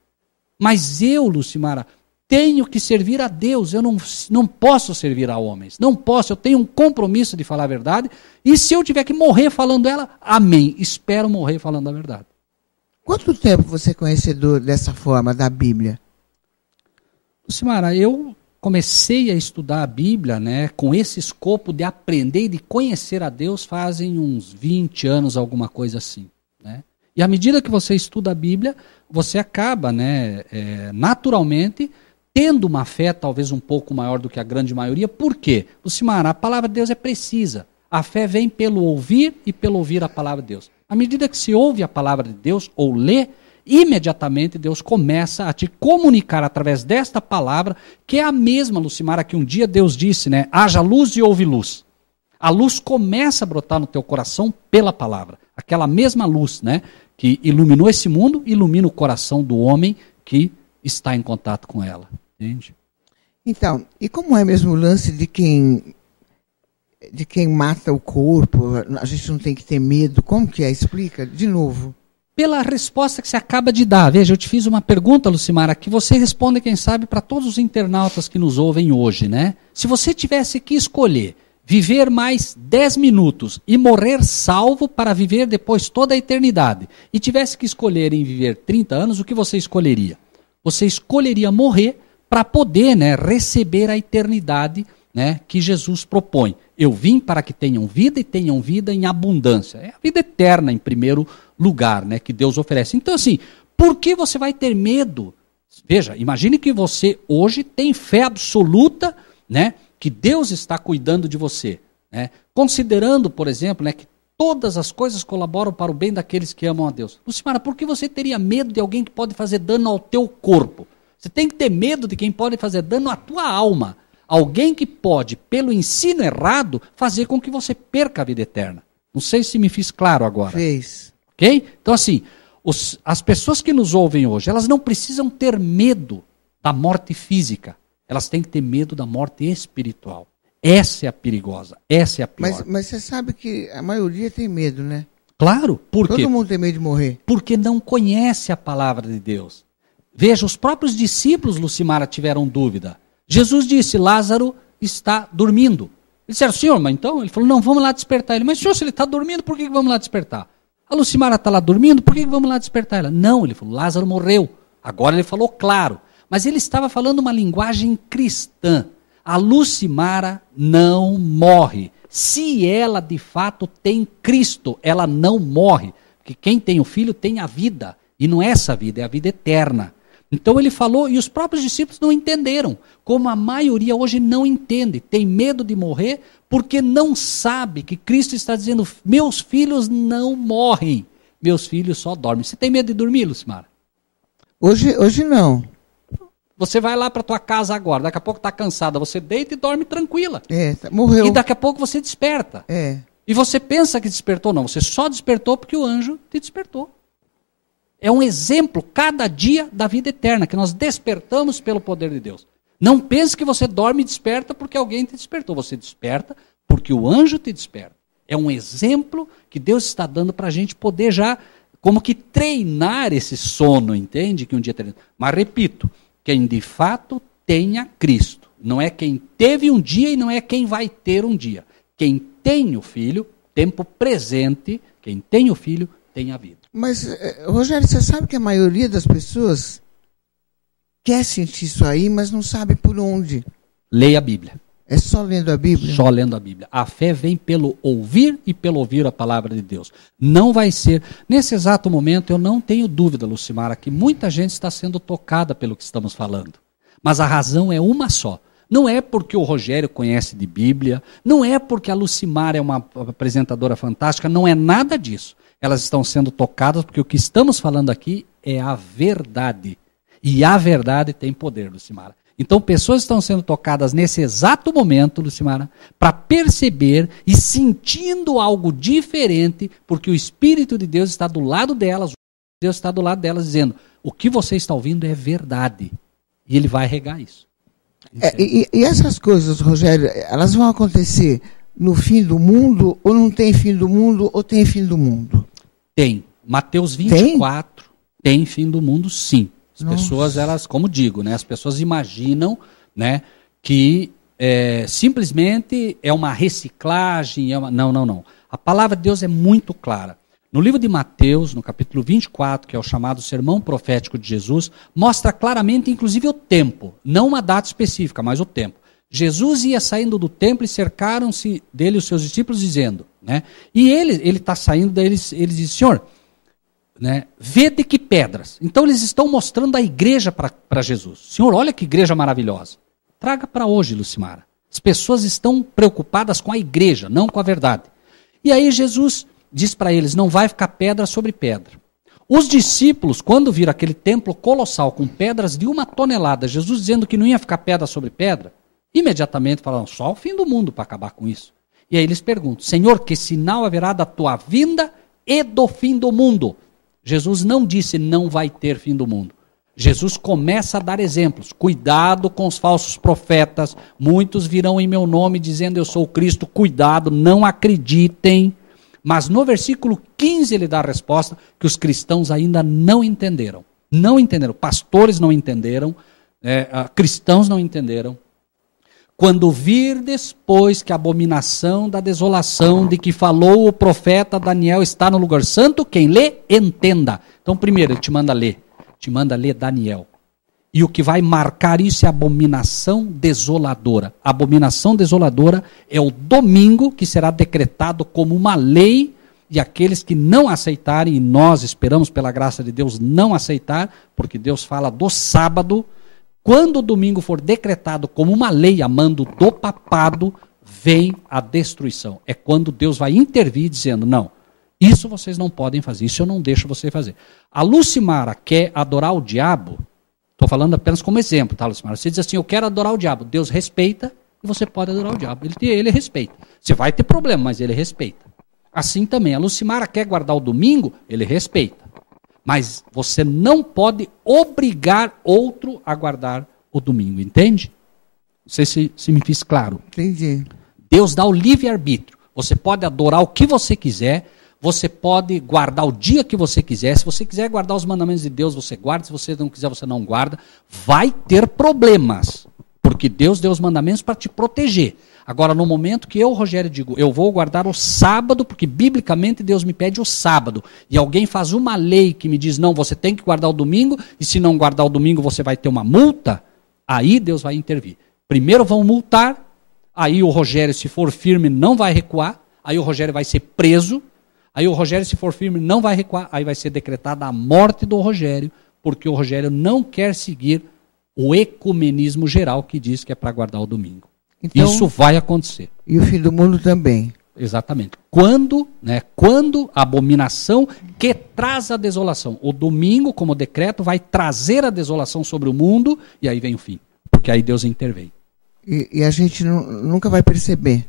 Mas eu, Lucimara, tenho que servir a Deus, eu não posso servir a homens, não posso, eu tenho um compromisso de falar a verdade, e se eu tiver que morrer falando ela, amém, espero morrer falando a verdade. Quanto tempo você é conhecedor dessa forma da Bíblia? Lucimara, eu comecei a estudar a Bíblia, né, com esse escopo de aprender e de conhecer a Deus fazem uns 20 anos, alguma coisa assim, né? E à medida que você estuda a Bíblia, você acaba, né, naturalmente, tendo uma fé talvez um pouco maior do que a grande maioria. Por quê? Lucimara, a palavra de Deus é precisa. A fé vem pelo ouvir e pelo ouvir a palavra de Deus. À medida que se ouve a palavra de Deus ou lê, imediatamente Deus começa a te comunicar através desta palavra, que é a mesma, Lucimara, que um dia Deus disse, né, haja luz e houve luz. A luz começa a brotar no teu coração pela palavra. Aquela mesma luz, né, que iluminou esse mundo, ilumina o coração do homem que está em contato com ela. Entende? Então, e como é mesmo o lance de quem mata o corpo? A gente não tem que ter medo. Como que é? Explica de novo. Pela resposta que você acaba de dar. Veja, eu te fiz uma pergunta, Lucimara, que você responde, quem sabe, para todos os internautas que nos ouvem hoje, né? Se você tivesse que escolher viver mais 10 minutos e morrer salvo para viver depois toda a eternidade, e tivesse que escolher em viver 30 anos, o que você escolheria? Você escolheria morrer para poder, né, receber a eternidade, né, que Jesus propõe. Eu vim para que tenham vida e tenham vida em abundância. É a vida eterna, em primeiro lugar, né, que Deus oferece. Então, assim, por que você vai ter medo? Veja, imagine que você hoje tem fé absoluta, né, que Deus está cuidando de você, né? Considerando, por exemplo, né, que todas as coisas colaboram para o bem daqueles que amam a Deus. Lucimara, por que você teria medo de alguém que pode fazer dano ao teu corpo? Você tem que ter medo de quem pode fazer dano à tua alma. Alguém que pode, pelo ensino errado, fazer com que você perca a vida eterna. Não sei se me fiz claro agora. Fez. Ok? Então, assim, as pessoas que nos ouvem hoje, elas não precisam ter medo da morte física. Elas têm que ter medo da morte espiritual. Essa é a perigosa, essa é a pior. Mas você sabe que a maioria tem medo, né? Claro, por quê? Todo mundo tem medo de morrer. Porque não conhece a palavra de Deus. Veja, os próprios discípulos, Lucimara, tiveram dúvida. Jesus disse, Lázaro está dormindo. Eles disseram, Senhor, mas então? Ele falou, não, vamos lá despertar ele. Mas, Senhor, se ele está dormindo, por que vamos lá despertar? A Lucimara está lá dormindo, por que vamos lá despertar ela? Não, ele falou, Lázaro morreu. Agora ele falou claro. Mas ele estava falando uma linguagem cristã. A Lucimara não morre. Se ela de fato tem Cristo, ela não morre. Porque quem tem o Filho tem a vida. E não é essa vida, é a vida eterna. Então ele falou e os próprios discípulos não entenderam, como a maioria hoje não entende, tem medo de morrer porque não sabe que Cristo está dizendo, meus filhos não morrem, meus filhos só dormem. Você tem medo de dormir, Lucimara? Hoje não. Você vai lá para tua casa agora, daqui a pouco está cansada, você deita e dorme tranquila. Morreu. E daqui a pouco você desperta. E você pensa que despertou, não, você só despertou porque o anjo te despertou. É um exemplo, cada dia, da vida eterna, que nós despertamos pelo poder de Deus. Não pense que você dorme e desperta porque alguém te despertou. Você desperta porque o anjo te desperta. É um exemplo que Deus está dando para a gente poder já, como que treinar esse sono, entende? Que um dia teremos. Mas repito, quem de fato tenha Cristo. Não é quem teve um dia e não é quem vai ter um dia. Quem tem o Filho, tempo presente, quem tem o Filho, tem a vida. Mas, Rogério, você sabe que a maioria das pessoas quer sentir isso aí, mas não sabe por onde. Leia a Bíblia. É só lendo a Bíblia? Só lendo a Bíblia. A fé vem pelo ouvir e pelo ouvir a palavra de Deus. Não vai ser... Nesse exato momento, eu não tenho dúvida, Lucimara, que muita gente está sendo tocada pelo que estamos falando. Mas a razão é uma só. Não é porque o Rogério conhece de Bíblia, não é porque a Lucimara é uma apresentadora fantástica, não é nada disso. Elas estão sendo tocadas porque o que estamos falando aqui é a verdade. E a verdade tem poder, Lucimara. Então, pessoas estão sendo tocadas nesse exato momento, Lucimara, para perceber e sentindo algo diferente, porque o Espírito de Deus está do lado delas, Deus está do lado delas dizendo, o que você está ouvindo é verdade. E Ele vai regar isso. E essas coisas, Rogério, elas vão acontecer no fim do mundo, ou não tem fim do mundo, ou tem fim do mundo? Tem. Mateus 24 tem fim do mundo, sim. As pessoas, elas, como digo, né, as pessoas imaginam, né, que simplesmente é uma reciclagem, não. A palavra de Deus é muito clara. No livro de Mateus, no capítulo 24, que é o chamado Sermão Profético de Jesus, mostra claramente, inclusive, o tempo. Não uma data específica, mas o tempo. Jesus ia saindo do templo e cercaram-se dele os seus discípulos, dizendo, né? E ele está saindo, daí ele diz, Senhor, né, vede que pedras. Então eles estão mostrando a igreja para Jesus. Senhor, olha que igreja maravilhosa. Traga para hoje, Lucimara. As pessoas estão preocupadas com a igreja, não com a verdade. E aí Jesus diz para eles, não vai ficar pedra sobre pedra. Os discípulos, quando viram aquele templo colossal com pedras de 1 tonelada, Jesus dizendo que não ia ficar pedra sobre pedra, imediatamente falaram, só o fim do mundo para acabar com isso. E aí eles perguntam, Senhor, que sinal haverá da tua vinda e do fim do mundo? Jesus não disse não vai ter fim do mundo. Jesus começa a dar exemplos. Cuidado com os falsos profetas. Muitos virão em meu nome dizendo eu sou Cristo. Cuidado, não acreditem. Mas no versículo 15 ele dá a resposta que os cristãos ainda não entenderam. Não entenderam. Pastores não entenderam. Cristãos não entenderam. Quando virdes, pois, que a abominação da desolação de que falou o profeta Daniel está no lugar santo, quem lê, entenda. Então, primeiro, ele te manda ler Daniel. E o que vai marcar isso é a abominação desoladora. A abominação desoladora é o domingo que será decretado como uma lei, e aqueles que não aceitarem, e nós esperamos pela graça de Deus não aceitar, porque Deus fala do sábado. Quando o domingo for decretado como uma lei a mando do papado, vem a destruição. É quando Deus vai intervir dizendo, não, isso vocês não podem fazer, isso eu não deixo você fazer. A Lucimara quer adorar o diabo, estou falando apenas como exemplo, tá, Lucimara? Você diz assim, eu quero adorar o diabo. Deus respeita e você pode adorar o diabo. Ele respeita. Você vai ter problema, mas ele respeita. Assim também, a Lucimara quer guardar o domingo, ele respeita. Mas você não pode obrigar outro a guardar o domingo, entende? Não sei se me fiz claro. Entendi. Deus dá o livre-arbítrio. Você pode adorar o que você quiser, você pode guardar o dia que você quiser. Se você quiser guardar os mandamentos de Deus, você guarda. Se você não quiser, você não guarda. Vai ter problemas, porque Deus deu os mandamentos para te proteger. Agora, no momento que eu, Rogério, digo, eu vou guardar o sábado, porque biblicamente Deus me pede o sábado, e alguém faz uma lei que me diz, não, você tem que guardar o domingo, e se não guardar o domingo você vai ter uma multa, aí Deus vai intervir. Primeiro vão multar, aí o Rogério, se for firme, não vai recuar, aí o Rogério vai ser preso, aí o Rogério, se for firme, não vai recuar, aí vai ser decretada a morte do Rogério, porque o Rogério não quer seguir o ecumenismo geral que diz que é para guardar o domingo. Então, isso vai acontecer. E o fim do mundo também. Exatamente. Quando a abominação que traz a desolação. O domingo, como decreto, vai trazer a desolação sobre o mundo e aí vem o fim. Porque aí Deus intervém. E a gente nunca vai perceber.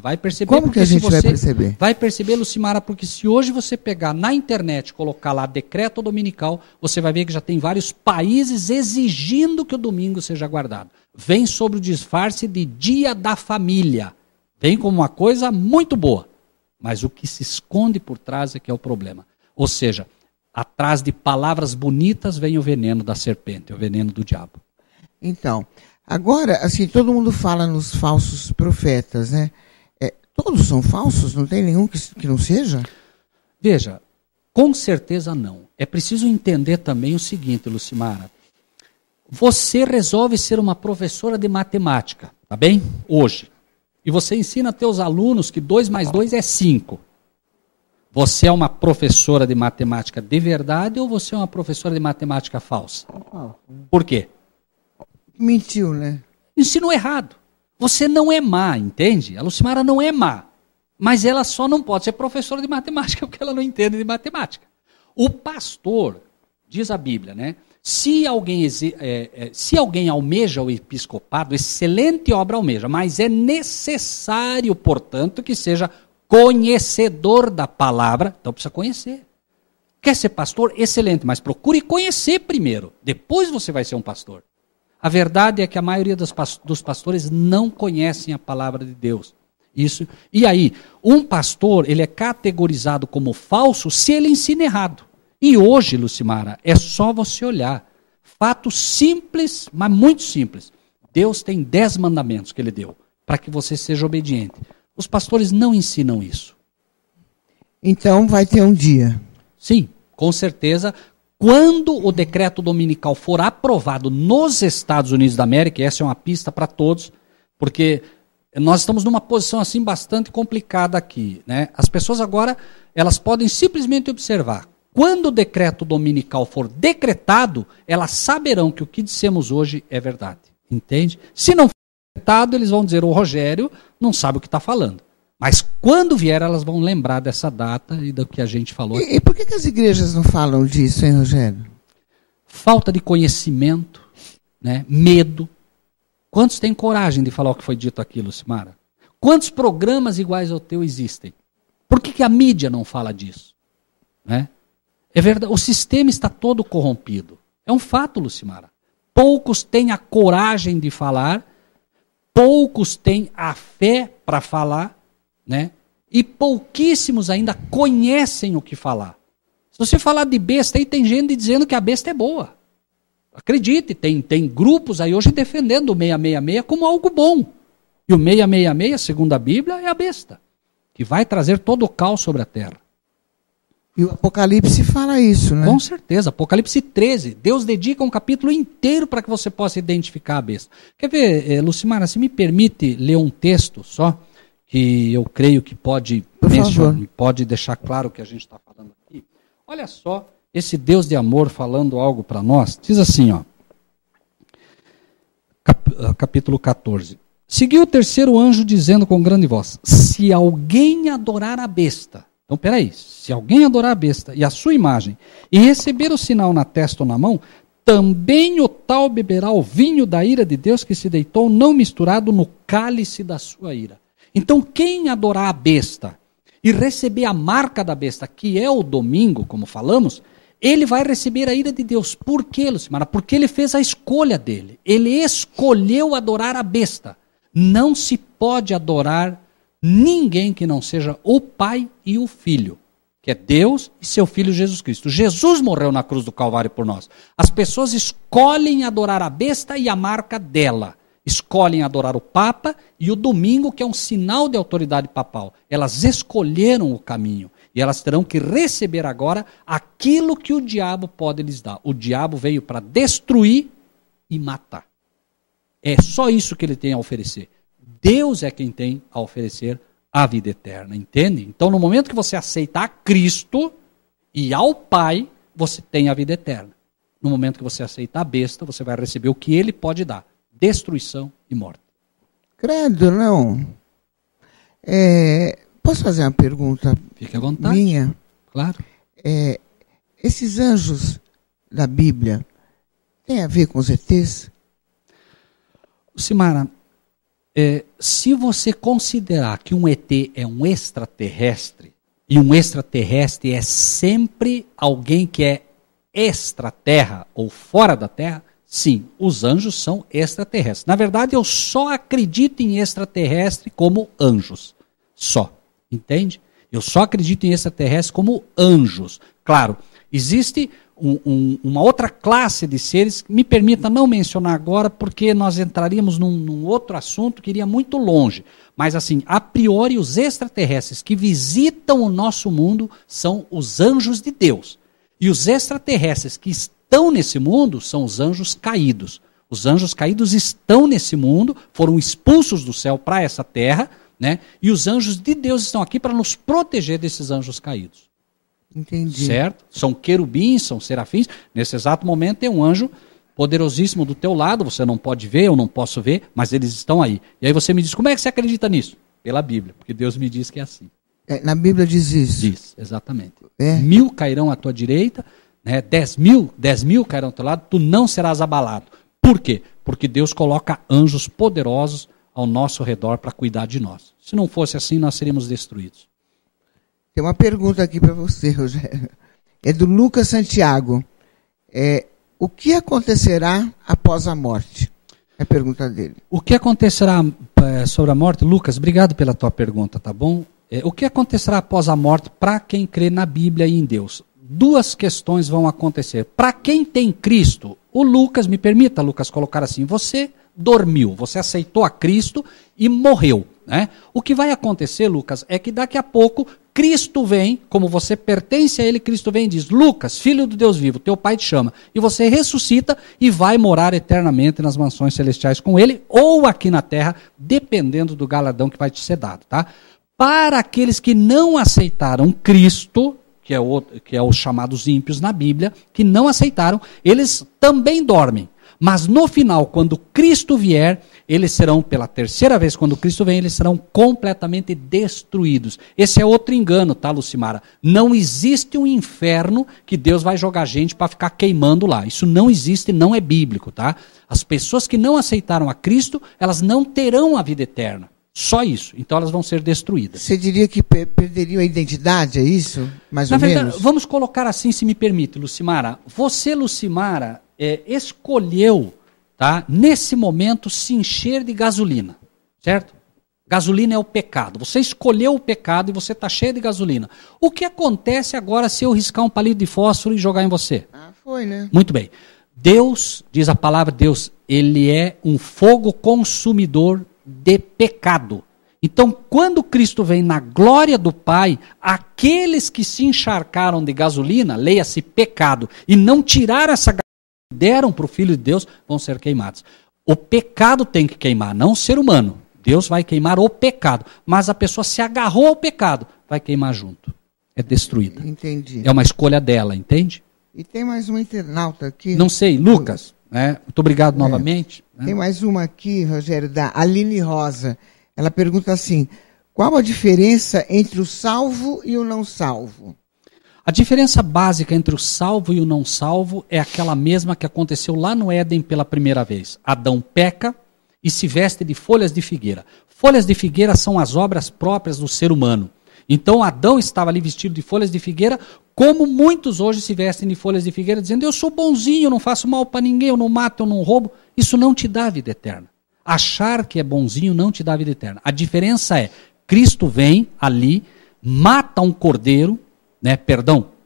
Vai perceber. Como que a gente vai perceber? Vai perceber, Lucimara, porque se hoje você pegar na internet, colocar lá decreto dominical, você vai ver que já tem vários países exigindo que o domingo seja guardado. Vem sobre o disfarce de Dia da Família. Vem como uma coisa muito boa. Mas o que se esconde por trás é que é o problema. Ou seja, atrás de palavras bonitas vem o veneno da serpente, o veneno do diabo. Então, agora, assim, todo mundo fala nos falsos profetas, né? Todos são falsos? Não tem nenhum que não seja? Veja, com certeza não. É preciso entender também o seguinte, Lucimara. Você resolve ser uma professora de matemática, tá bem? Hoje. E você ensina a teus alunos que 2 mais 2 é 5. Você é uma professora de matemática de verdade ou você é uma professora de matemática falsa? Por quê? Mentiu, né? Ensinou errado. Você não é má, entende? A Lucimara não é má. Mas ela só não pode ser professora de matemática porque ela não entende de matemática. O pastor, diz a Bíblia, né? Se alguém almeja o episcopado, excelente obra almeja, mas é necessário, portanto, que seja conhecedor da palavra. Então precisa conhecer. Quer ser pastor? Excelente, mas procure conhecer primeiro. Depois você vai ser um pastor. A verdade é que a maioria dos pastores não conhecem a palavra de Deus. Isso. E aí, um pastor, ele é categorizado como falso se ele ensina errado. E hoje, Lucimara, é só você olhar. Fato simples, mas muito simples. Deus tem 10 mandamentos que ele deu para que você seja obediente. Os pastores não ensinam isso. Então vai ter um dia. Sim, com certeza. Quando o decreto dominical for aprovado nos Estados Unidos da América, e essa é uma pista para todos, porque nós estamos numa posição assim bastante complicada aqui, né? As pessoas agora, elas podem simplesmente observar. Quando o decreto dominical for decretado, elas saberão que o que dissemos hoje é verdade. Entende? Se não for decretado, eles vão dizer, o Rogério não sabe o que está falando. Mas quando vier, elas vão lembrar dessa data e do que a gente falou. E por que as igrejas não falam disso, hein, Rogério? Falta de conhecimento, né? Medo. Quantos têm coragem de falar o que foi dito aqui, Lucimara? Quantos programas iguais ao teu existem? Por que a mídia não fala disso? Né? É verdade, o sistema está todo corrompido. É um fato, Lucimara. Poucos têm a coragem de falar, poucos têm a fé para falar, né? E pouquíssimos ainda conhecem o que falar. Se você falar de besta, aí tem gente dizendo que a besta é boa. Acredite, tem grupos aí hoje defendendo o 666 como algo bom. E o 666, segundo a Bíblia, é a besta, que vai trazer todo o caos sobre a terra. E o Apocalipse fala isso, né? Com certeza. Apocalipse 13. Deus dedica um capítulo inteiro para que você possa identificar a besta. Quer ver, Lucimara, se me permite ler um texto só, que eu creio que pode deixar claro o que a gente está falando aqui. Olha só, esse Deus de amor falando algo para nós. Diz assim, ó, capítulo 14. Seguiu o terceiro anjo dizendo com grande voz, se alguém adorar a besta, então, peraí, se alguém adorar a besta e a sua imagem e receber o sinal na testa ou na mão, também o tal beberá o vinho da ira de Deus que se deitou não misturado no cálice da sua ira. Então, quem adorar a besta e receber a marca da besta, que é o domingo, como falamos, ele vai receber a ira de Deus. Por quê, Lucimara? Porque ele fez a escolha dele. Ele escolheu adorar a besta. Não se pode adorar ninguém que não seja o Pai e o Filho, que é Deus e seu Filho Jesus Cristo. Jesus morreu na cruz do Calvário por nós. As pessoas escolhem adorar a besta e a marca dela. Escolhem adorar o Papa e o domingo, que é um sinal de autoridade papal. Elas escolheram o caminho e elas terão que receber agora aquilo que o diabo pode lhes dar. O diabo veio para destruir e matar. É só isso que ele tem a oferecer. Deus é quem tem a oferecer a vida eterna, entende? Então, no momento que você aceita a Cristo e ao Pai, você tem a vida eterna. No momento que você aceitar a besta, você vai receber o que ele pode dar: destruição e morte. Credo, não. Posso fazer uma pergunta? Fique à vontade. Minha? Claro. Esses anjos da Bíblia têm a ver com os ETs? Simara, se você considerar que um ET é um extraterrestre, e um extraterrestre é sempre alguém que é extraterra ou fora da Terra, sim, os anjos são extraterrestres. Na verdade, eu só acredito em extraterrestre como anjos. Só. Entende? Eu só acredito em extraterrestres como anjos. Claro, existe uma outra classe de seres, me permita não mencionar agora, porque nós entraríamos num outro assunto que iria muito longe. Mas assim, a priori, os extraterrestres que visitam o nosso mundo são os anjos de Deus. E os extraterrestres que estão nesse mundo são os anjos caídos. Os anjos caídos estão nesse mundo, foram expulsos do céu para essa terra, né? E os anjos de Deus estão aqui para nos proteger desses anjos caídos. Entendi. Certo? São querubins, são serafins. Nesse exato momento tem um anjo poderosíssimo do teu lado, você não pode ver, eu não posso ver, mas eles estão aí. E aí você me diz, como é que você acredita nisso? Pela Bíblia, porque Deus me diz que é assim. Na Bíblia diz isso? Diz, exatamente. 1000 cairão à tua direita, né? 10 mil cairão ao teu lado, tu não serás abalado. Por quê? Porque Deus coloca anjos poderosos ao nosso redor para cuidar de nós. Se não fosse assim, nós seríamos destruídos. Tem uma pergunta aqui para você, Rogério. É do Lucas Santiago. O que acontecerá após a morte? É a pergunta dele. O que acontecerá sobre a morte? Lucas, obrigado pela tua pergunta, tá bom? O que acontecerá após a morte para quem crê na Bíblia e em Deus? Duas questões vão acontecer. Para quem tem Cristo, o Lucas, me permita, Lucas, colocar assim, você dormiu, você aceitou a Cristo e morreu, né? O que vai acontecer, Lucas, é que daqui a pouco Cristo vem, como você pertence a Ele, Cristo vem e diz, Lucas, filho do Deus vivo, teu pai te chama, e você ressuscita e vai morar eternamente nas mansões celestiais com Ele, ou aqui na terra, dependendo do galardão que vai te ser dado, tá? Para aqueles que não aceitaram Cristo, que é os chamados ímpios na Bíblia, que não aceitaram, eles também dormem. Mas no final, quando Cristo vier, eles serão, pela terceira vez, quando Cristo vem, eles serão completamente destruídos. Esse é outro engano, tá, Lucimara? Não existe um inferno que Deus vai jogar gente para ficar queimando lá. Isso não existe, não é bíblico, tá? As pessoas que não aceitaram a Cristo, elas não terão a vida eterna. Só isso. Então elas vão ser destruídas. Você diria que perderiam a identidade, é isso? Mais ou menos? Na verdade, vamos colocar assim, se me permite, Lucimara. Você, Lucimara, escolheu, tá, nesse momento, se encher de gasolina, certo? Gasolina é o pecado. Você escolheu o pecado e você está cheio de gasolina. O que acontece agora se eu riscar um palito de fósforo e jogar em você? Foi, né? Muito bem. Deus, diz a palavra de Deus, ele é um fogo consumidor de pecado. Então, quando Cristo vem na glória do Pai, aqueles que se encharcaram de gasolina, leia-se pecado, e não tiraram essa gasolina, deram para o Filho de Deus, vão ser queimados. O pecado tem que queimar, não o ser humano. Deus vai queimar o pecado, mas a pessoa se agarrou ao pecado, vai queimar junto. É destruída. Entendi. É uma escolha dela, entende? E tem mais um internauta aqui. Não sei, Lucas, né? Muito obrigado novamente. Né? Tem mais uma aqui, Rogério, da Aline Rosa. Ela pergunta assim, qual a diferença entre o salvo e o não salvo? A diferença básica entre o salvo e o não salvo é aquela mesma que aconteceu lá no Éden pela primeira vez. Adão peca e se veste de folhas de figueira. Folhas de figueira são as obras próprias do ser humano. Então Adão estava ali vestido de folhas de figueira, como muitos hoje se vestem de folhas de figueira, dizendo, eu sou bonzinho, eu não faço mal para ninguém, eu não mato, eu não roubo. Isso não te dá vida eterna. Achar que é bonzinho não te dá vida eterna. A diferença é, Cristo vem ali, mata um cordeiro,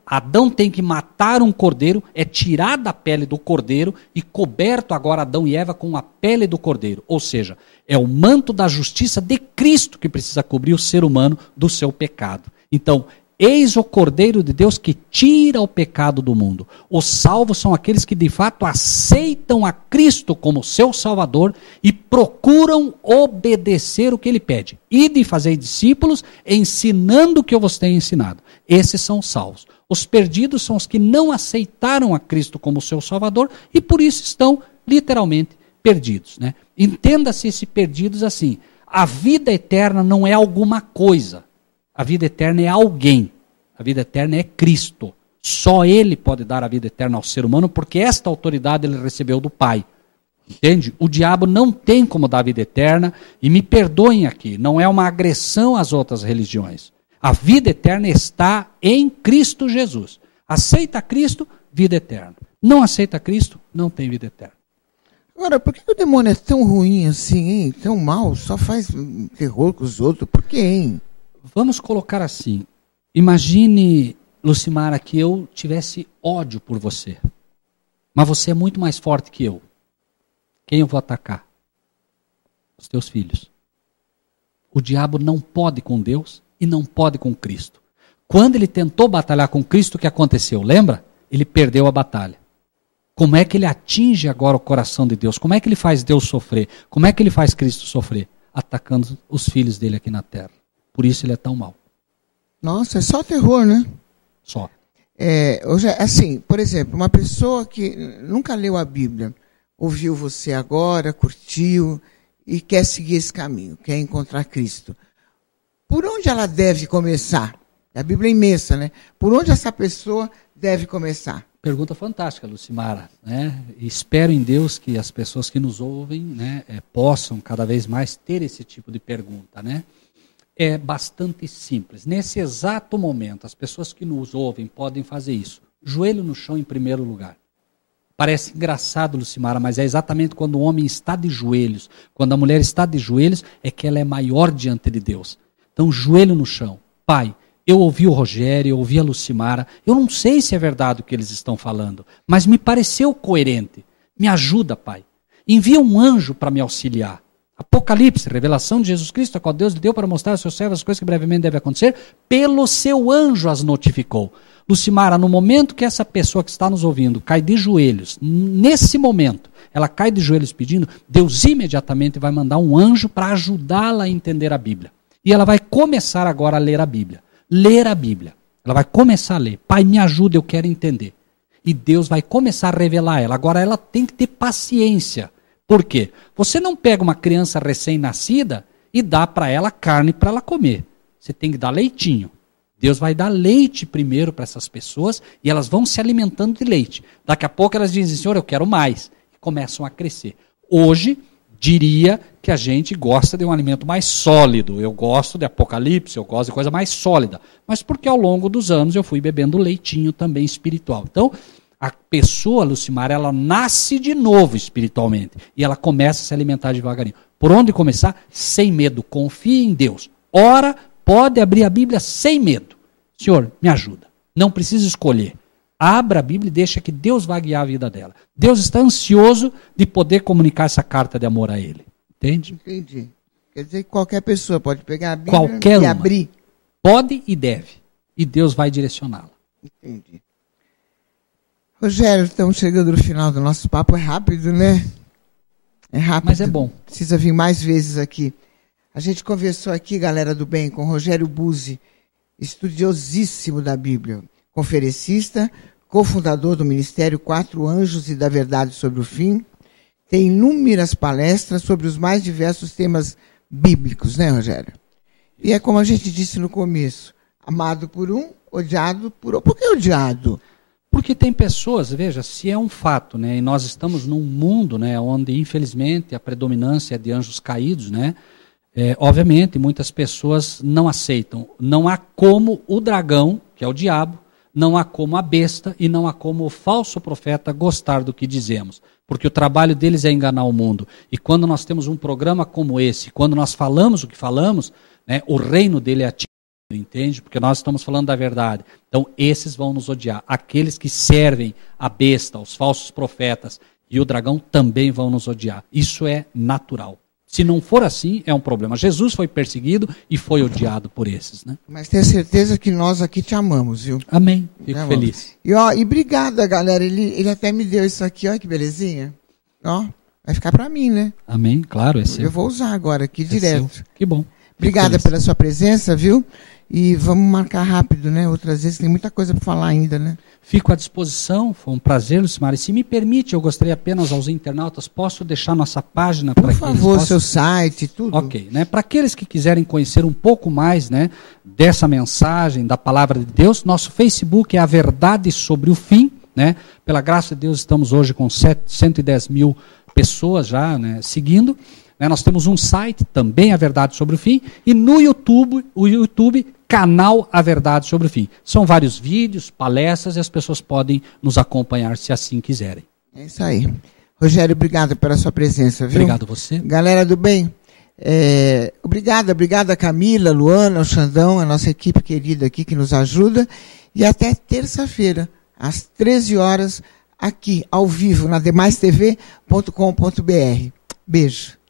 Adão tem que matar um cordeiro, é tirada a pele do cordeiro e coberto agora Adão e Eva com a pele do cordeiro. Ou seja, é o manto da justiça de Cristo que precisa cobrir o ser humano do seu pecado. Então, eis o Cordeiro de Deus que tira o pecado do mundo. Os salvos são aqueles que de fato aceitam a Cristo como seu Salvador e procuram obedecer o que ele pede. Ide e fazei discípulos, ensinando o que eu vos tenho ensinado. Esses são os salvos. Os perdidos são os que não aceitaram a Cristo como seu Salvador e por isso estão literalmente perdidos, né? Entenda-se esse perdidos assim: a vida eterna não é alguma coisa, a vida eterna é alguém, a vida eterna é Cristo. Só Ele pode dar a vida eterna ao ser humano, porque esta autoridade Ele recebeu do Pai. Entende? O diabo não tem como dar a vida eterna, e me perdoem aqui, não é uma agressão às outras religiões. A vida eterna está em Cristo Jesus. Aceita Cristo, vida eterna. Não aceita Cristo, não tem vida eterna. Agora, por que o demônio é tão ruim assim, hein? Tão mal, só faz terror com os outros? Por quê, hein? Vamos colocar assim. Imagine, Lucimara, que eu tivesse ódio por você. Mas você é muito mais forte que eu. Quem eu vou atacar? Os teus filhos. O diabo não pode com Deus e não pode com Cristo. Quando ele tentou batalhar com Cristo, o que aconteceu? Lembra? Ele perdeu a batalha. Como é que ele atinge agora o coração de Deus? Como é que ele faz Deus sofrer? Como é que ele faz Cristo sofrer? Atacando os filhos dele aqui na terra. Por isso ele é tão mau. Nossa, é só terror, né? Só. Hoje, assim, por exemplo, uma pessoa que nunca leu a Bíblia, ouviu você agora, curtiu e quer seguir esse caminho, quer encontrar Cristo. Por onde ela deve começar? A Bíblia é imensa, né? Por onde essa pessoa deve começar? Pergunta fantástica, Lucimara, né? E espero em Deus que as pessoas que nos ouvem, né, possam cada vez mais ter esse tipo de pergunta, né? É bastante simples. Nesse exato momento, as pessoas que nos ouvem podem fazer isso. Joelho no chão em primeiro lugar. Parece engraçado, Lucimara, mas é exatamente quando o homem está de joelhos, quando a mulher está de joelhos, é que ela é maior diante de Deus. Então, joelho no chão. Pai, eu ouvi o Rogério, eu ouvi a Lucimara, eu não sei se é verdade o que eles estão falando, mas me pareceu coerente. Me ajuda, Pai. Envia um anjo para me auxiliar. Apocalipse, revelação de Jesus Cristo, a qual Deus lhe deu para mostrar aos seus servos as coisas que brevemente devem acontecer, pelo seu anjo as notificou. Lucimara, no momento que essa pessoa que está nos ouvindo cai de joelhos, nesse momento, ela cai de joelhos pedindo, Deus imediatamente vai mandar um anjo para ajudá-la a entender a Bíblia. E ela vai começar agora a ler a Bíblia. Ler a Bíblia. Ela vai começar a ler. Pai, me ajuda, eu quero entender. E Deus vai começar a revelar a ela. Agora ela tem que ter paciência. Por quê? Você não pega uma criança recém-nascida e dá para ela carne para ela comer. Você tem que dar leitinho. Deus vai dar leite primeiro para essas pessoas e elas vão se alimentando de leite. Daqui a pouco elas dizem, Senhor, eu quero mais. E começam a crescer. Hoje, diria que a gente gosta de um alimento mais sólido. Eu gosto de Apocalipse, eu gosto de coisa mais sólida. Mas porque ao longo dos anos eu fui bebendo leitinho também espiritual. Então, a pessoa, Lucimara, ela nasce de novo espiritualmente. E ela começa a se alimentar devagarinho. Por onde começar? Sem medo. Confie em Deus. Ora, pode abrir a Bíblia sem medo. Senhor, me ajuda. Não precisa escolher. Abra a Bíblia e deixa que Deus vá guiar a vida dela. Deus está ansioso de poder comunicar essa carta de amor a Ele. Entende? Entendi. Quer dizer que qualquer pessoa pode pegar a Bíblia qualquer e abrir. Pode e deve. E Deus vai direcioná-la. Entendi. Rogério, estamos chegando no final do nosso papo. É rápido, né? É rápido. Mas é bom. Precisa vir mais vezes aqui. A gente conversou aqui, galera do bem, com Rogério Buzzi, estudiosíssimo da Bíblia, conferencista, cofundador do Ministério 4 Anjos e da Verdade sobre o Fim. Tem inúmeras palestras sobre os mais diversos temas bíblicos, né, Rogério? E é como a gente disse no começo, amado por um, odiado por outro. Por que odiado? Porque tem pessoas, veja, se é um fato, né, e nós estamos num mundo, né, onde infelizmente a predominância é de anjos caídos, né, obviamente muitas pessoas não aceitam. Não há como o dragão, que é o diabo, não há como a besta e não há como o falso profeta gostar do que dizemos. Porque o trabalho deles é enganar o mundo. E quando nós temos um programa como esse, quando nós falamos o que falamos, né, o reino dele é atingido, entende? Porque nós estamos falando da verdade. Então esses vão nos odiar. Aqueles que servem a besta, os falsos profetas e o dragão também vão nos odiar. Isso é natural. Se não for assim, é um problema. Jesus foi perseguido e foi odiado por esses, né? Mas tenha certeza que nós aqui te amamos, viu? Amém. Fico feliz. E obrigada, galera. Ele até me deu isso aqui, olha que belezinha. Ó, vai ficar para mim, né? Amém, claro, é seu. Eu vou usar agora aqui direto. Seu. Que bom. Obrigada pela sua presença, viu? E vamos marcar rápido, né? Outras vezes tem muita coisa para falar ainda, né? Fico à disposição, foi um prazer, Lucimara. E se me permite, eu gostaria apenas aos internautas, posso deixar nossa página para que eles possam... Por favor, seu site, tudo. Ok, né? Para aqueles que quiserem conhecer um pouco mais, né, dessa mensagem, da palavra de Deus, nosso Facebook é A Verdade Sobre o Fim, né? Pela graça de Deus, estamos hoje com 110 mil pessoas já, né, seguindo. Nós temos um site, também A Verdade Sobre o Fim, e no YouTube, canal A Verdade Sobre o Fim. São vários vídeos, palestras, e as pessoas podem nos acompanhar se assim quiserem. É isso aí. Rogério, obrigado pela sua presença, viu? Obrigado a você. Galera do bem, obrigada Camila, Luana, o Xandão, a nossa equipe querida aqui que nos ajuda, e até terça-feira, às 13 horas, aqui, ao vivo, na demaistv.com.br. Beijo.